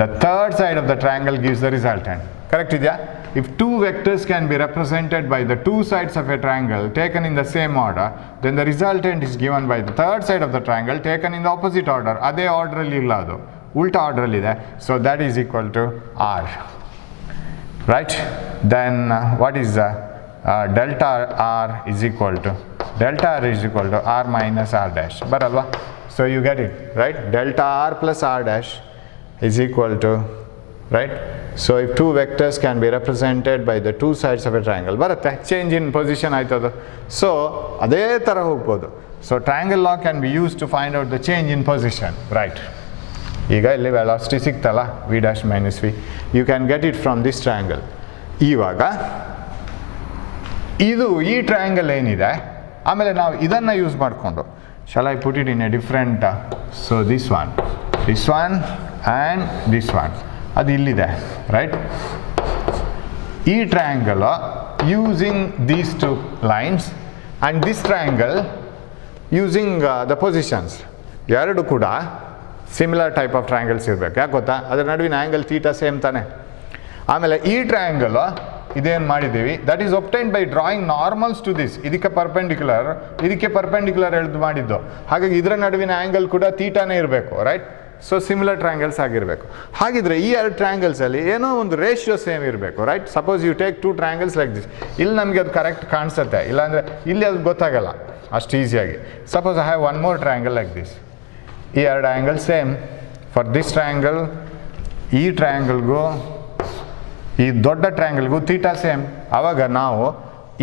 The third side of the triangle gives the resultant. Correct idea? If two vectors can be represented by the two sides of a triangle taken in the same order, then the resultant is given by the third side of the triangle taken in the opposite order. ಅದೇ ಆರ್ಡ್ರಲ್ಲಿ ಇಲ್ಲ, ಅದು ಉಲ್ಟಾ ಆರ್ಡ್ರಲ್ಲಿದೆ. So that is equal to R, right? Then what is delta R is equal to R minus R dash ಬರಲ್ವಾ? So you get it, right? Delta r plus r dash is equal to, right? So if two vectors can be represented by the two sides of a triangle, ಬರುತ್ತೆ, change in position ಆಯ್ತದು. So ಅದೇ ಥರ ಹೋಗ್ಬೋದು. So triangle law can be used to find out the change in position, right? ಈಗ ಇಲ್ಲಿ velocity ಸಿಕ್ತಲ್ಲ, v dash minus v, you can get it from this triangle. ಇವಾಗ ಇದು ಈ ಟ್ರಯಾಂಗಲ್ ಏನಿದೆ, ಆಮೇಲೆ ನಾವು ಇದನ್ನು ಯೂಸ್ ಮಾಡಿಕೊಂಡು, shall I put it in a different, so this one and this one, ಅದು ಇಲ್ಲಿದೆ, ರೈಟ್? ಈ triangle using these two lines and this triangle using the positions, ಎರಡು ಕೂಡ ಸಿಮಿಲರ್ ಟೈಪ್ ಆಫ್ ಟ್ರಯಾಂಗಲ್ಸ್ ಇರಬೇಕು. ಯಾಕೆ ಗೊತ್ತಾ? ಅದರ ನಡುವಿನ ಆ್ಯಂಗಲ್ ಥೀಟಾ ಸೇಮ್ ತಾನೆ. ಆಮೇಲೆ ಈ ಟ್ರಯಾಂಗಲ್ ಇದೇನು ಮಾಡಿದ್ದೀವಿ, that is obtained by drawing normals to this. ಇದಕ್ಕೆ ಪರ್ಪೆಂಡಿಕ್ಯುಲರ್ ಎಳೆದು ಮಾಡಿದ್ದು, ಹಾಗಾಗಿ ಇದರ ನಡುವಿನ ಆ್ಯಂಗಲ್ ಕೂಡ ಥೀಟಾನೇ ಇರಬೇಕು, ರೈಟ್? ಸೊ ಸಿಮಿಲರ್ ಟ್ರಯಾಂಗಲ್ಸ್ ಆಗಿರಬೇಕು. ಹಾಗಿದ್ರೆ ಈ ಎರಡು ಟ್ರಯಾಂಗಲ್ಸಲ್ಲಿ ಏನೋ ಒಂದು ರೇಷಿಯೋ ಸೇಮ್ ಇರಬೇಕು, right? Suppose you take two triangles like this, ಇಲ್ಲಿ ನಮಗೆ ಅದು ಕರೆಕ್ಟ್ ಕಾಣಿಸುತ್ತೆ, ಇಲ್ಲಾಂದರೆ ಇಲ್ಲಿ ಅದು ಗೊತ್ತಾಗಲ್ಲ ಅಷ್ಟು ಈಸಿಯಾಗಿ. Suppose I have one more triangle like this, ಈ ಎರಡು angle same. For this triangle, ಈ ಟ್ರಯಾಂಗಲ್ಗೂ ಈ ದೊಡ್ಡ ಟ್ರಯಾಂಗಲ್ಗೂ ಥೀಟಾ ಸೇಮ್. ಆವಾಗ ನಾವು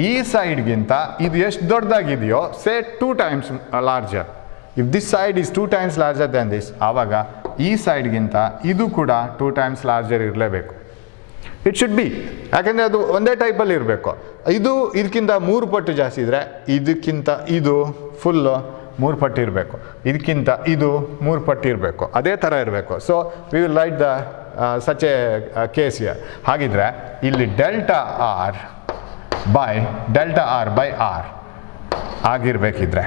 ಈ ಸೈಡ್ಗಿಂತ ಇದು ಎಷ್ಟು ದೊಡ್ಡದಾಗಿದೆಯೋ, ಸೇ 2 times larger. If this side is 2 times larger than this, ಆವಾಗ ಈ ಸೈಡ್ಗಿಂತ ಇದು ಕೂಡ 2 times ಲಾರ್ಜರ್ ಇರಲೇಬೇಕು. ಇಟ್ ಶುಡ್ ಬಿ, ಯಾಕೆಂದರೆ ಅದು ಒಂದೇ ಟೈಪಲ್ಲಿ ಇರಬೇಕು. ಇದು ಇದಕ್ಕಿಂತ 3 ಪಟ್ಟು ಜಾಸ್ತಿ ಇದ್ದರೆ ಇದಕ್ಕಿಂತ ಇದು ಫುಲ್ಲು 3 ಪಟ್ಟು ಇರಬೇಕು, ಇದಕ್ಕಿಂತ ಇದು 3 ಪಟ್ಟು ಇರಬೇಕು, ಅದೇ ಥರ ಇರಬೇಕು. So we will write the such a case here. ಹಾಗಿದ್ರೆ ಇಲ್ಲಿ ಡೆಲ್ಟಾ ಆರ್ ಬೈ ಆರ್ ಆಗಿರಬೇಕಿದ್ರೆ,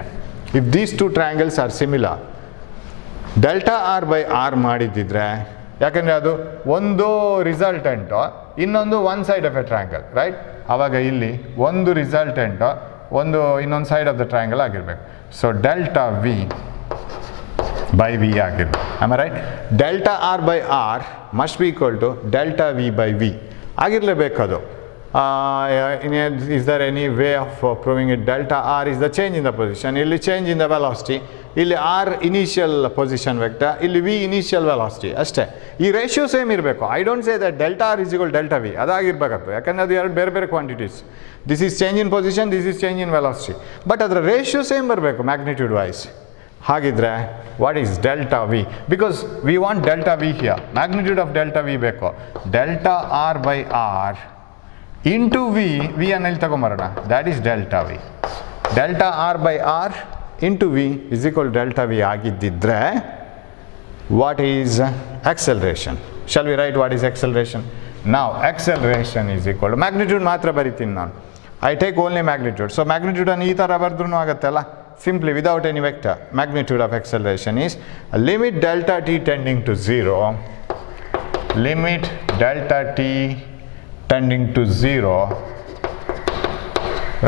if these two triangles are similar, delta r by r ಮಾಡಿದ್ದಿದ್ರೆ, ಯಾಕೆಂದರೆ ಅದು ಒಂದು ರಿಸಲ್ಟೆಂಟು ಇನ್ನೊಂದು one side of a triangle, right? ಆವಾಗ ಇಲ್ಲಿ ಒಂದು ರಿಸಲ್ಟೆಂಟು ಒಂದು ಇನ್ನೊಂದು ಸೈಡ್ ಆಫ್ ದ ಟ್ರಯಾಂಗಲ್ ಆಗಿರಬೇಕು. So delta V by v ಆಗಿರ್ಬೇಕು. Am I right? Delta r by r must be equal to delta V by v ಆಗಿರಲೇಬೇಕದು. is there any way of proving it? Delta r is the change in the position. ಇಲ್ಲಿ change in the velocity, ಇಲ್ಲಿ r initial position vector, ಇಲ್ಲಿ v initial velocity ಅಷ್ಟೇ. ಈ ratio same ಇರಬೇಕು. I don't say that delta r is equal delta v, ಅದಾಗಿರ್ಬೇಕದು. ಯಾಕಂದರೆ ಅದು ಎರಡು ಬೇರೆ ಬೇರೆ quantities. This is change in position, this is change in velocity, but ಅದರ ರೇಷಿಯೋ ಸೇಮ್ ಬರಬೇಕು ಮ್ಯಾಗ್ನಿಟ್ಯೂಡ್ ವೈಸ್. ಹಾಗಿದ್ರೆ what is delta v? Because we want delta v here, magnitude of delta v ಬೇಕು. Delta r by r into v ಅನ್ನಲ್ಲಿ ತಗೊಂಬರೋಣ, that is delta v. Delta r by r into v is equal delta v ಆಗಿದ್ದಿದ್ರೆ what is acceleration? Shall we write what is acceleration? ನಾವು acceleration is equal to magnitude ಮಾತ್ರ ಬರಿತೀನಿ ನಾನು. I take only magnitude. So ಮ್ಯಾಗ್ನಿಟ್ಯೂಡನ್ನು ಈ ಥರ ಬರೆದ್ರೂ ಆಗುತ್ತಲ್ಲ, simply without any vector. Magnitude of acceleration is limit delta T tending to 0, limit delta t tending to 0,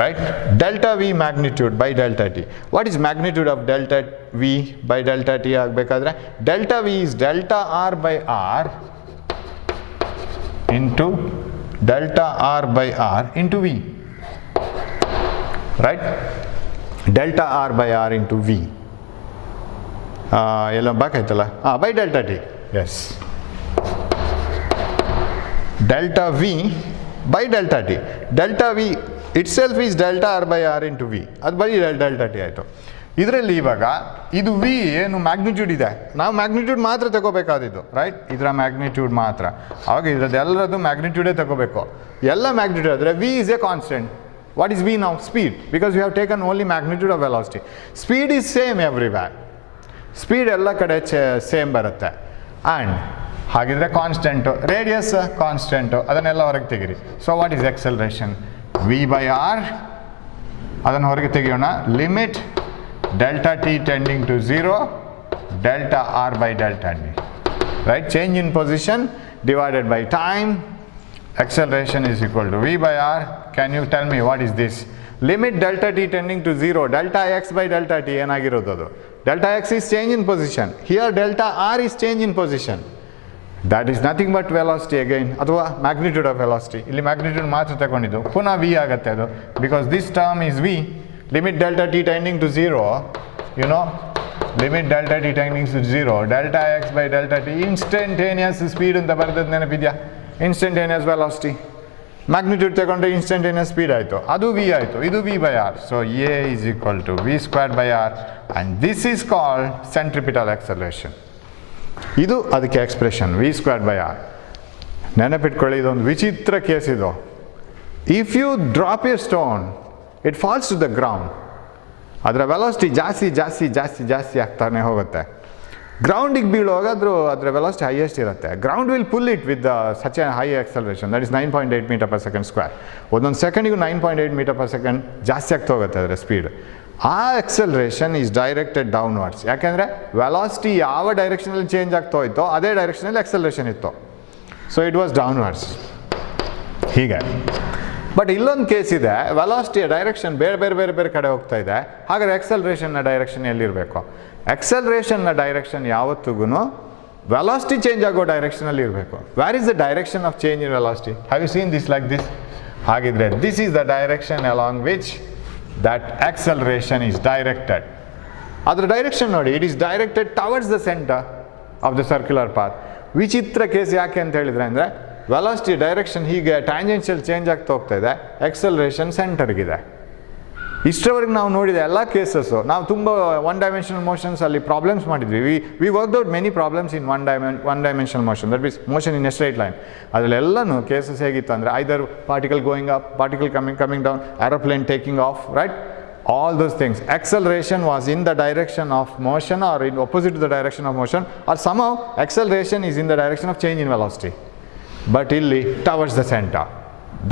right? Delta v magnitude by delta t. What is magnitude of delta v by delta t ಆಗಬೇಕಾದ್ರೆ delta v is delta r by r into delta r by r into v, right? Delta r by r into v ಎಲ್ಲ ಬಾಕಾಯ್ತಲ್ಲ, by delta t, yes. Delta v by delta t. Delta v itself is delta r by r into v. ಅದು ಬರೀ delta t ಆಯಿತು. ಇದರಲ್ಲಿ ಇವಾಗ ಇದು V ಏನು magnitude ಇದೆ, ನಾವು ಮ್ಯಾಗ್ನಿಟ್ಯೂಡ್ ಮಾತ್ರ ತಗೋಬೇಕಾದಿದ್ದು, ರೈಟ್? ಇದರ ಮ್ಯಾಗ್ನಿಟ್ಯೂಡ್ ಮಾತ್ರ. ಆವಾಗ ಇದ್ರದ್ದು ಎಲ್ಲರದ್ದು ಮ್ಯಾಗ್ನಿಟ್ಯೂಡೇ ತಗೋಬೇಕು. ಎಲ್ಲ ಮ್ಯಾಗ್ನಿಟ್ಯೂಡ್ ಆದರೆ v is a constant. What is v ನಾವು? Speed, because we have taken only magnitude of velocity. Speed is same everywhere. Speed ಎಲ್ಲ ಕಡೆ ಸೇಮ್ ಬರುತ್ತೆ. ಆ್ಯಂಡ್ ಹಾಗಿದ್ರೆ ಕಾನ್ಸ್ಟೆಂಟು, ರೇಡಿಯಸ್ ಕಾನ್ಸ್ಟೆಂಟು, ಅದನ್ನೆಲ್ಲ ಹೊರಗೆ ತೆಗೀರಿ. So what is acceleration? V by r, ಅದನ್ನು ಹೊರಗೆ ತೆಗೆಯೋಣ. Limit delta T tending to 0, delta r by delta t, right? Change in position divided by time. Acceleration is equal to v by r. Can you tell me what is this? Limit delta t tending to 0, delta x by delta t ಏನಾಗಿರೋದು ಅದು? Delta x is change in position. Here delta r is change in position. That is nothing but velocity again, ಅಥವಾ magnitude of velocity. ಇಲ್ಲಿ magnitude ಮಾತ್ರ ತಗೊಂಡಿದ್ದು, ಪುನಃ v ಆಗುತ್ತೆ ಅದು, because this term is v. Limit delta t tending to 0, you know, limit delta t tending to 0, delta x by delta t, instantaneous speed ಅಂತ ಬರೆದದ್ದು ನೆನಪಿದೆಯಾ? Instantaneous velocity. ಮ್ಯಾಗ್ನಿಟ್ಯೂಡ್ ತಗೊಂಡ್ರೆ ಇನ್ಸ್ಟಂಟೇನಿಯಸ್ ಸ್ಪೀಡ್ ಆಯಿತು, ಅದು ವಿ ಆಯಿತು, ಇದು v by r. So a is equal to v square by r, and this is called centripetal acceleration. ಇದು ಅದಕ್ಕೆ expression v square by r. ನೆನಪಿಟ್ಕೊಳ್ಳಿ, ಇದೊಂದು ವಿಚಿತ್ರ ಕೇಸ್ ಇದು. If you drop a stone, it falls to the ground. ಅದರ velocity ಜಾಸ್ತಿ ಜಾಸ್ತಿ ಜಾಸ್ತಿ ಜಾಸ್ತಿ ಆಗ್ತಾನೆ ಹೋಗುತ್ತೆ. ಗ್ರೌಂಡಿಗೆ ಬೀಳುವಾಗ ಅದರ ವೆಲಾಸಿಟಿ ಹೈಯೆಸ್ಟ್ ಇರುತ್ತೆ. Ground will pull it with such a high acceleration, that is 9.8 meter per second square. ಒಂದೊಂದು ಸೆಕೆಂಡಿಗೂ 9.8 ಮೀಟರ್ ಪರ್ ಸೆಕೆಂಡ್ ಜಾಸ್ತಿ ಆಗ್ತಾ ಹೋಗುತ್ತೆ ಅದರ ಸ್ಪೀಡ್. ಆ ಆಕ್ಸಲರೇಷನ್ ಈಸ್ ಡೈರೆಕ್ಟೆಡ್ ಡೌನ್ವರ್ಡ್ಸ್. ಯಾಕೆಂದರೆ ವೆಲಾಸಿಟಿ ಯಾವ ಡೈರೆಕ್ಷನಲ್ಲಿ ಚೇಂಜ್ ಆಗ್ತಾ ಹೋಯ್ತೋ ಅದೇ ಡೈರೆಕ್ಷನಲ್ಲಿ ಆಕ್ಸಲರೇಷನ್ ಇತ್ತು. ಸೊ ಇಟ್ ವಾಸ್ ಡೌನ್ವರ್ಡ್ಸ್ ಹೀಗೆ. ಬಟ್ ಇಲ್ಲೊಂದು ಕೇಸ್ ಇದೆ, ವೆಲಾಸಿಟಿಯ ಡೈರೆಕ್ಷನ್ ಬೇರೆ ಬೇರೆ ಬೇರೆ ಬೇರೆ ಕಡೆ ಹೋಗ್ತಾ ಇದೆ. ಹಾಗಾದರೆ ಆಕ್ಸಲರೇಷನ್ನ ಡೈರೆಕ್ಷನ್ ಎಲ್ಲಿರಬೇಕು? ಆಕ್ಸಲರೇಷನ್ನ ಡೈರೆಕ್ಷನ್ ಯಾವತ್ತಿಗೂ ವೆಲಾಸಿಟಿ ಚೇಂಜ್ ಆಗೋ ಡೈರೆಕ್ಷನಲ್ಲಿ ಇರಬೇಕು. Where is the direction of change in velocity? Have you seen this like this? ಹಾಗಿದ್ರೆ this is the direction along which that acceleration is directed. ಅದರ ಡೈರೆಕ್ಷನ್ ನೋಡಿ, it is directed towards the centre of the circular path. ವಿಚಿತ್ರ case ಯಾಕೆ ಅಂತ ಹೇಳಿದರೆ ಅಂದರೆ velocity direction ಹೀಗೆ tangential change ಆಗ್ತಾ ಹೋಗ್ತಾ ಇದೆ, ಆಕ್ಸಲರೇಷನ್ ಸೆಂಟರ್ಗಿದೆ. ಇಷ್ಟರವರೆಗೆ ನಾವು ನೋಡಿದ ಎಲ್ಲ ಕೇಸಸ್ಸು ನಾವು ತುಂಬ ಒನ್ ಡೈಮೆನ್ಷನಲ್ ಮೋಷನ್ಸಲ್ಲಿ ಪ್ರಾಬ್ಲಮ್ಸ್ ಮಾಡಿದ್ವಿ. We work out many problems in one dimensional motion, that means motion in a straight line. ಅದರಲ್ಲೆಲ್ಲನೂ ಕೇಸಸ್ ಹೇಗಿತ್ತು ಅಂದರೆ either particle going up, particle coming down, aeroplane taking off, right? All those things. Acceleration was in the direction of motion or in opposite to the direction of motion, or somehow acceleration is in the direction of change in velocity. But illi towards the center.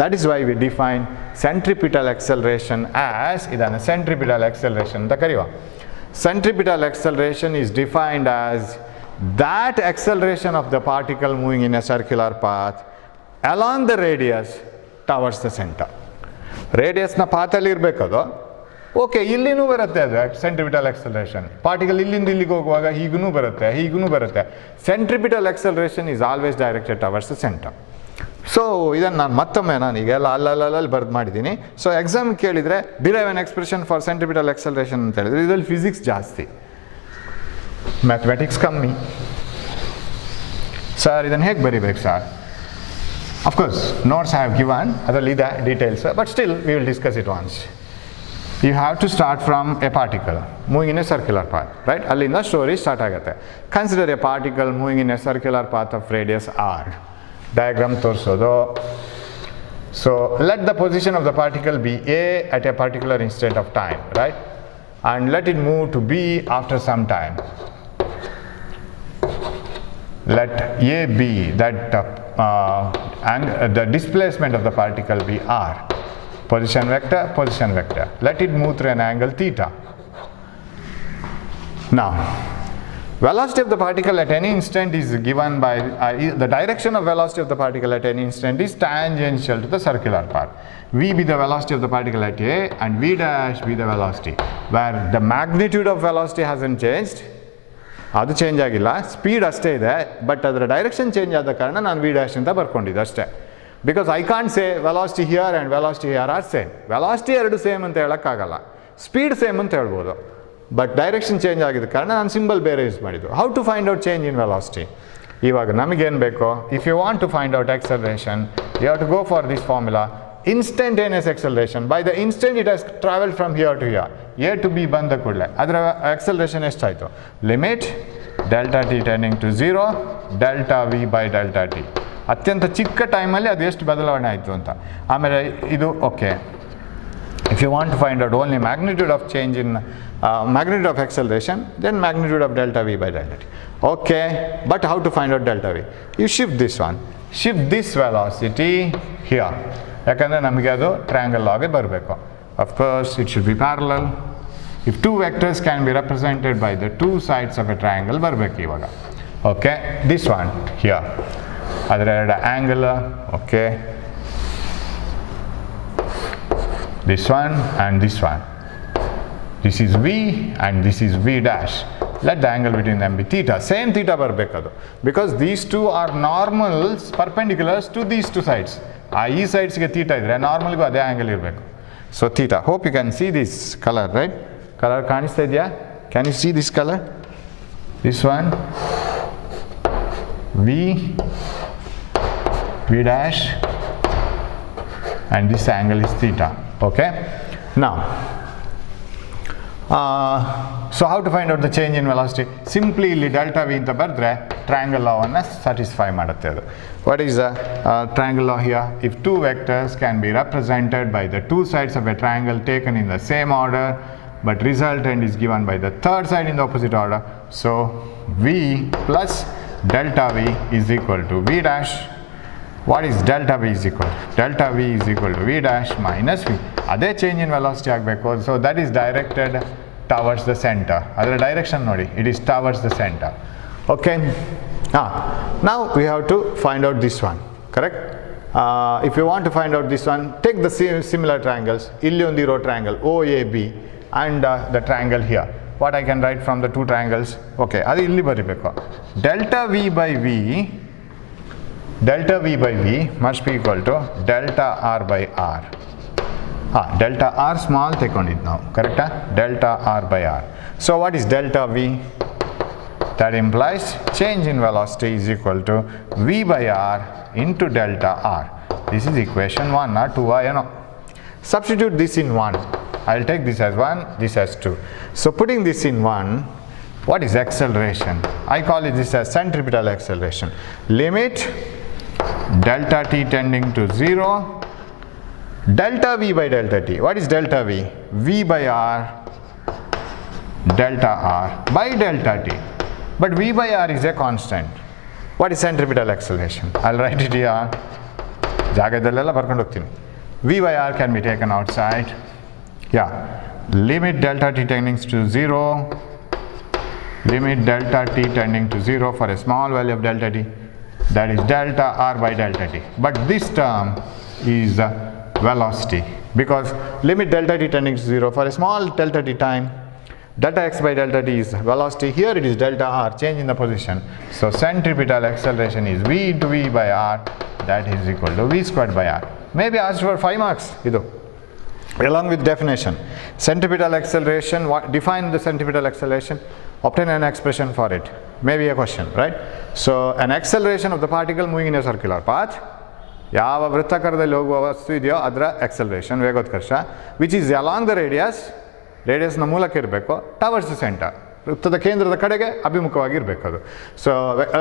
That is why we define centripetal acceleration as idana centripetal acceleration anta kariva. Centripetal acceleration is defined as that acceleration of the particle moving in a circular path along the radius towards the center. Radius na path alli irbekadu. Okay, ಇಲ್ಲಿನೂ ಬರುತ್ತೆ ಅದು centripetal acceleration. Particle ಇಲ್ಲಿಂದ ಇಲ್ಲಿಗೆ ಹೋಗುವಾಗ ಹೀಗೂ ಬರುತ್ತೆ. Centripetal acceleration is always directed towards the centre. So ಇದನ್ನು ಮತ್ತೊಮ್ಮೆ ನಾನೀಗೆಲ್ಲ ಅಲ್ಲಲ್ಲಿ ಬರೆದು ಮಾಡಿದ್ದೀನಿ. ಸೊ ಎಕ್ಸಾಮ್ ಕೇಳಿದರೆ derive on expression for centripetal acceleration ಅಂತ ಹೇಳಿದ್ರೆ ಇದರಲ್ಲಿ ಫಿಸಿಕ್ಸ್ ಜಾಸ್ತಿ, ಮ್ಯಾಥಮೆಟಿಕ್ಸ್ ಕಮ್ಮಿ. ಸರ್ ಇದನ್ನು ಹೇಗೆ ಬರಿಬೇಕು sir? Of course notes I have given, ಅದರಲ್ಲಿ ಇದೆ details, but still we will discuss it once. You have to start from a particle moving in a circular path, right? Allinda story start agutte. Consider a particle moving in a circular path of radius r. Diagram torsodu. So let the position of the particle be A at a particular instant of time, right? And let it move to B after some time. Let A be that and the displacement of the particle be r. Position vector. Let it move through an angle theta. Now, velocity of the particle at any instant is given by the direction of velocity of the particle at any instant is tangential to the circular path. V be the velocity of the particle at A and V dash be the velocity, where the magnitude of velocity hasn't changed. ಅದು change ಆಗಿಲ್ಲ, speed ಅಷ್ಟೇ ಇದೆ, but ಅದರ direction change ಆದ ಕಾರಣ ನಾನು we dash ಅಂತ ಬರ್ಕೊಂಡಿದ್ದೆ ಅಷ್ಟೇ. Because I can't say velocity here and velocity here are same. Velocity ಎರಡು ಸೇಮ್ ಅಂತ ಹೇಳೋಕ್ಕಾಗಲ್ಲ, ಸ್ಪೀಡ್ ಸೇಮ್ ಅಂತ ಹೇಳ್ಬೋದು, ಬಟ್ ಡೈರೆಕ್ಷನ್ ಚೇಂಜ್ ಆಗಿದ್ದ ಕಾರಣ ನಾನು ಸಿಂಬಲ್ ಬೇರೆ ಯೂಸ್ ಮಾಡಿದ್ದು. How to find out change in velocity? ಇವಾಗ ನಮಗೇನು ಬೇಕು? If you want to find out acceleration, you have to go for this formula, instantaneous acceleration. By the instant it has travel from here to here, A to B ಬಂದ ಕೂಡಲೇ ಅದರ acceleration ಎಷ್ಟಾಯಿತು? Limit delta T tending to 0 delta V by delta t. ಅತ್ಯಂತ ಚಿಕ್ಕ ಟೈಮಲ್ಲಿ ಅದು ಎಷ್ಟು ಬದಲಾವಣೆ ಆಯಿತು ಅಂತ. ಆಮೇಲೆ ಇದು okay, if you want to find out only magnitude of change in magnitude of acceleration, then magnitude of delta v by delta t. Okay, but how to find out delta v? You shift this one, shift this velocity here, ಯಾಕಂದರೆ ನಮಗೆ ಅದು triangle ಆಗಿ ಬರಬೇಕು. Of course it should be parallel. If two vectors can be represented by the two sides of a triangle ಬರಬೇಕು ಇವಾಗ. Okay, this one here, ಅದರ ಎರಡು angle, okay, this one and this one. This is V and this is V dash. Let the angle between them be theta. Same theta ಬರಬೇಕದು, because these two are normals perpendiculars to these two sides. ಈ ಸೈಡ್ಸ್ಗೆ theta ಇದ್ದರೆ ನಾರ್ಮಲ್ಗೂ ಅದೇ angle ಇರಬೇಕು. So theta. Hope you can see this colour, right? Colour ಕಾಣಿಸ್ತಾ ಇದೆಯಾ? Can you see this colour? This one V dash and this angle is theta. Okay, now so how to find out the change in velocity? Simply ಇಲ್ಲಿ delta V ಅಂತ ಬರೆದ್ರೆ triangle ಲಾವನ್ನು satisfy ಮಾಡುತ್ತೆ ಅದು. What is the triangle law here? If two vectors can be represented by the two sides of a triangle taken in the same order, but resultant is given by the third side in the opposite order, so V plus delta V is equal to V dash. What is delta V is equal to? Delta V is equal to V dash minus V. ಅದೇ change in velocity ಆಗಬೇಕು. So that is directed towards the centre. ಅದರ direction ನೋಡಿ, it is towards the centre. Okay, now we have to find out this one, correct? If you want to find out this one, take the similar triangles. ಇಲ್ಲಿ ಒಂದಿರೋ triangle OAB and the triangle here. What I can write from the two triangles? Okay, ಅದು ಇಲ್ಲಿ ಬರೀಬೇಕು. Delta V by V must be equal to delta R by R. Delta R small ತೆಗೊಂಡಿದ್ದು ನಾವು, ಕರೆಕ್ಟಾ? delta R by R. So what is delta V? That implies change in velocity is equal to V by R into delta R. This is equation 1 or 2, I know. Substitute this in 1. I'll take this as 1, this as 2. So putting this in 1, what is acceleration? I call it this as centripetal acceleration. Limit delta t tending to 0, delta v by delta t. What is delta v? V by r, delta r by delta t. But v by r is a constant. What is centripetal acceleration? I'll write it here. ಜಾಗದಲ್ಲೆಲ್ಲ ಬರ್ಕೊಂಡು ಹೋಗ್ತೀನಿ. V by r can be taken outside. Yeah. Limit delta t tending to 0. Limit delta t tending to 0 for a small value of delta t. That is delta r by delta t. But this term is velocity, because limit delta t tending to 0 for a small delta t time, delta x by delta t is velocity. Here it is delta r, change in the position. So centripetal acceleration is v into v by r, that is equal to v squared by r. Maybe asked for 5 marks idu, along with definition. Centripetal acceleration, define the centripetal acceleration, obtain an expression for it. Maybe a question, right? So an acceleration of the particle moving in a circular path, ಯಾವ ವೃತ್ತಾಕಾರದಲ್ಲಿ ಹೋಗುವ ವಸ್ತು ಇದೆಯೋ ಅದರ acceleration, ವೇಗೋತ್ಕರ್ಷ, which is along the radius, ರೇಡಿಯಸ್ನ ಮೂಲಕ ಇರಬೇಕು, towers the centre, ವೃತ್ತದ ಕೇಂದ್ರದ ಕಡೆಗೆ ಅಭಿಮುಖವಾಗಿರಬೇಕು ಅದು. So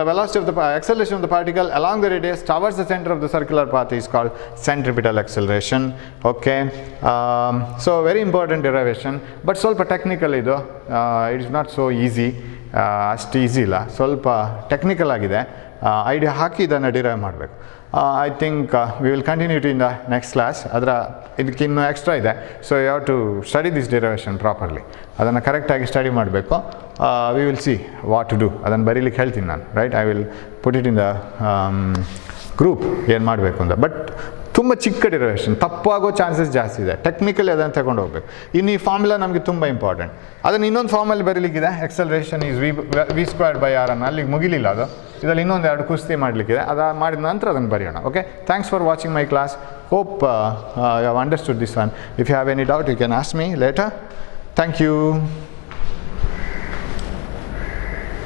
velocity of the acceleration of the particle along the radius towards the center of the circular path is called centripetal acceleration. Okay, so very important derivation, but ಸ್ವಲ್ಪ technical ಇದು. It is not so easy, ಅಷ್ಟು easy ಇಲ್ಲ, ಸ್ವಲ್ಪ technical ಆಗಿದೆ. Idea ಹಾಕಿ ಇದನ್ನು derive ಮಾಡಬೇಕು. I think we will continue it in the next class. ಅದರ ಇದಕ್ಕಿನ್ನೂ ಎಕ್ಸ್ಟ್ರಾ ಇದೆ. So you have to study this derivation properly. ಅದನ್ನು ಕರೆಕ್ಟಾಗಿ ಸ್ಟಡಿ ಮಾಡಬೇಕು. We will see what to do. ಅದನ್ನು ಬರೀಲಿಕ್ಕೆ ಹೇಳ್ತೀನಿ ನಾನು, right? I will put it in the group ಏನು ಮಾಡಬೇಕು ಅಂತ. ಬಟ್ ತುಂಬ ಚಿಕ್ಕ ಡಿರೈವೇಷನ್, ತಪ್ಪಾಗೋ ಚಾನ್ಸಸ್ ಜಾಸ್ತಿ ಇದೆ. ಟೆಕ್ನಿಕಲಿ ಅದನ್ನು ತಗೊಂಡು ಹೋಗ್ಬೇಕು. ಇನ್ನು ಈ ಫಾರ್ಮುಲಾ ನಮಗೆ ತುಂಬ ಇಂಪಾರ್ಟೆಂಟ್. ಅದನ್ನು ಇನ್ನೊಂದು ಫಾರ್ಮಲ್ಲಿ ಬರೀಲಿಕ್ಕಿದೆ. Acceleration is v squared by r ಅನ್ನು. ಅಲ್ಲಿಗೆ ಮುಗಿಲಿಲ್ಲ ಅದು. ಇದರಲ್ಲಿ ಇನ್ನೊಂದು 2 ಕುಸ್ತಿ ಮಾಡಲಿಕ್ಕಿದೆ. ಅದು ಮಾಡಿದ ನಂತರ ಅದನ್ನು ಬರೆಯೋಣ. Okay, thanks for watching my class. Hope you have understood this one. If you have any doubt you can ask me later. Thank you.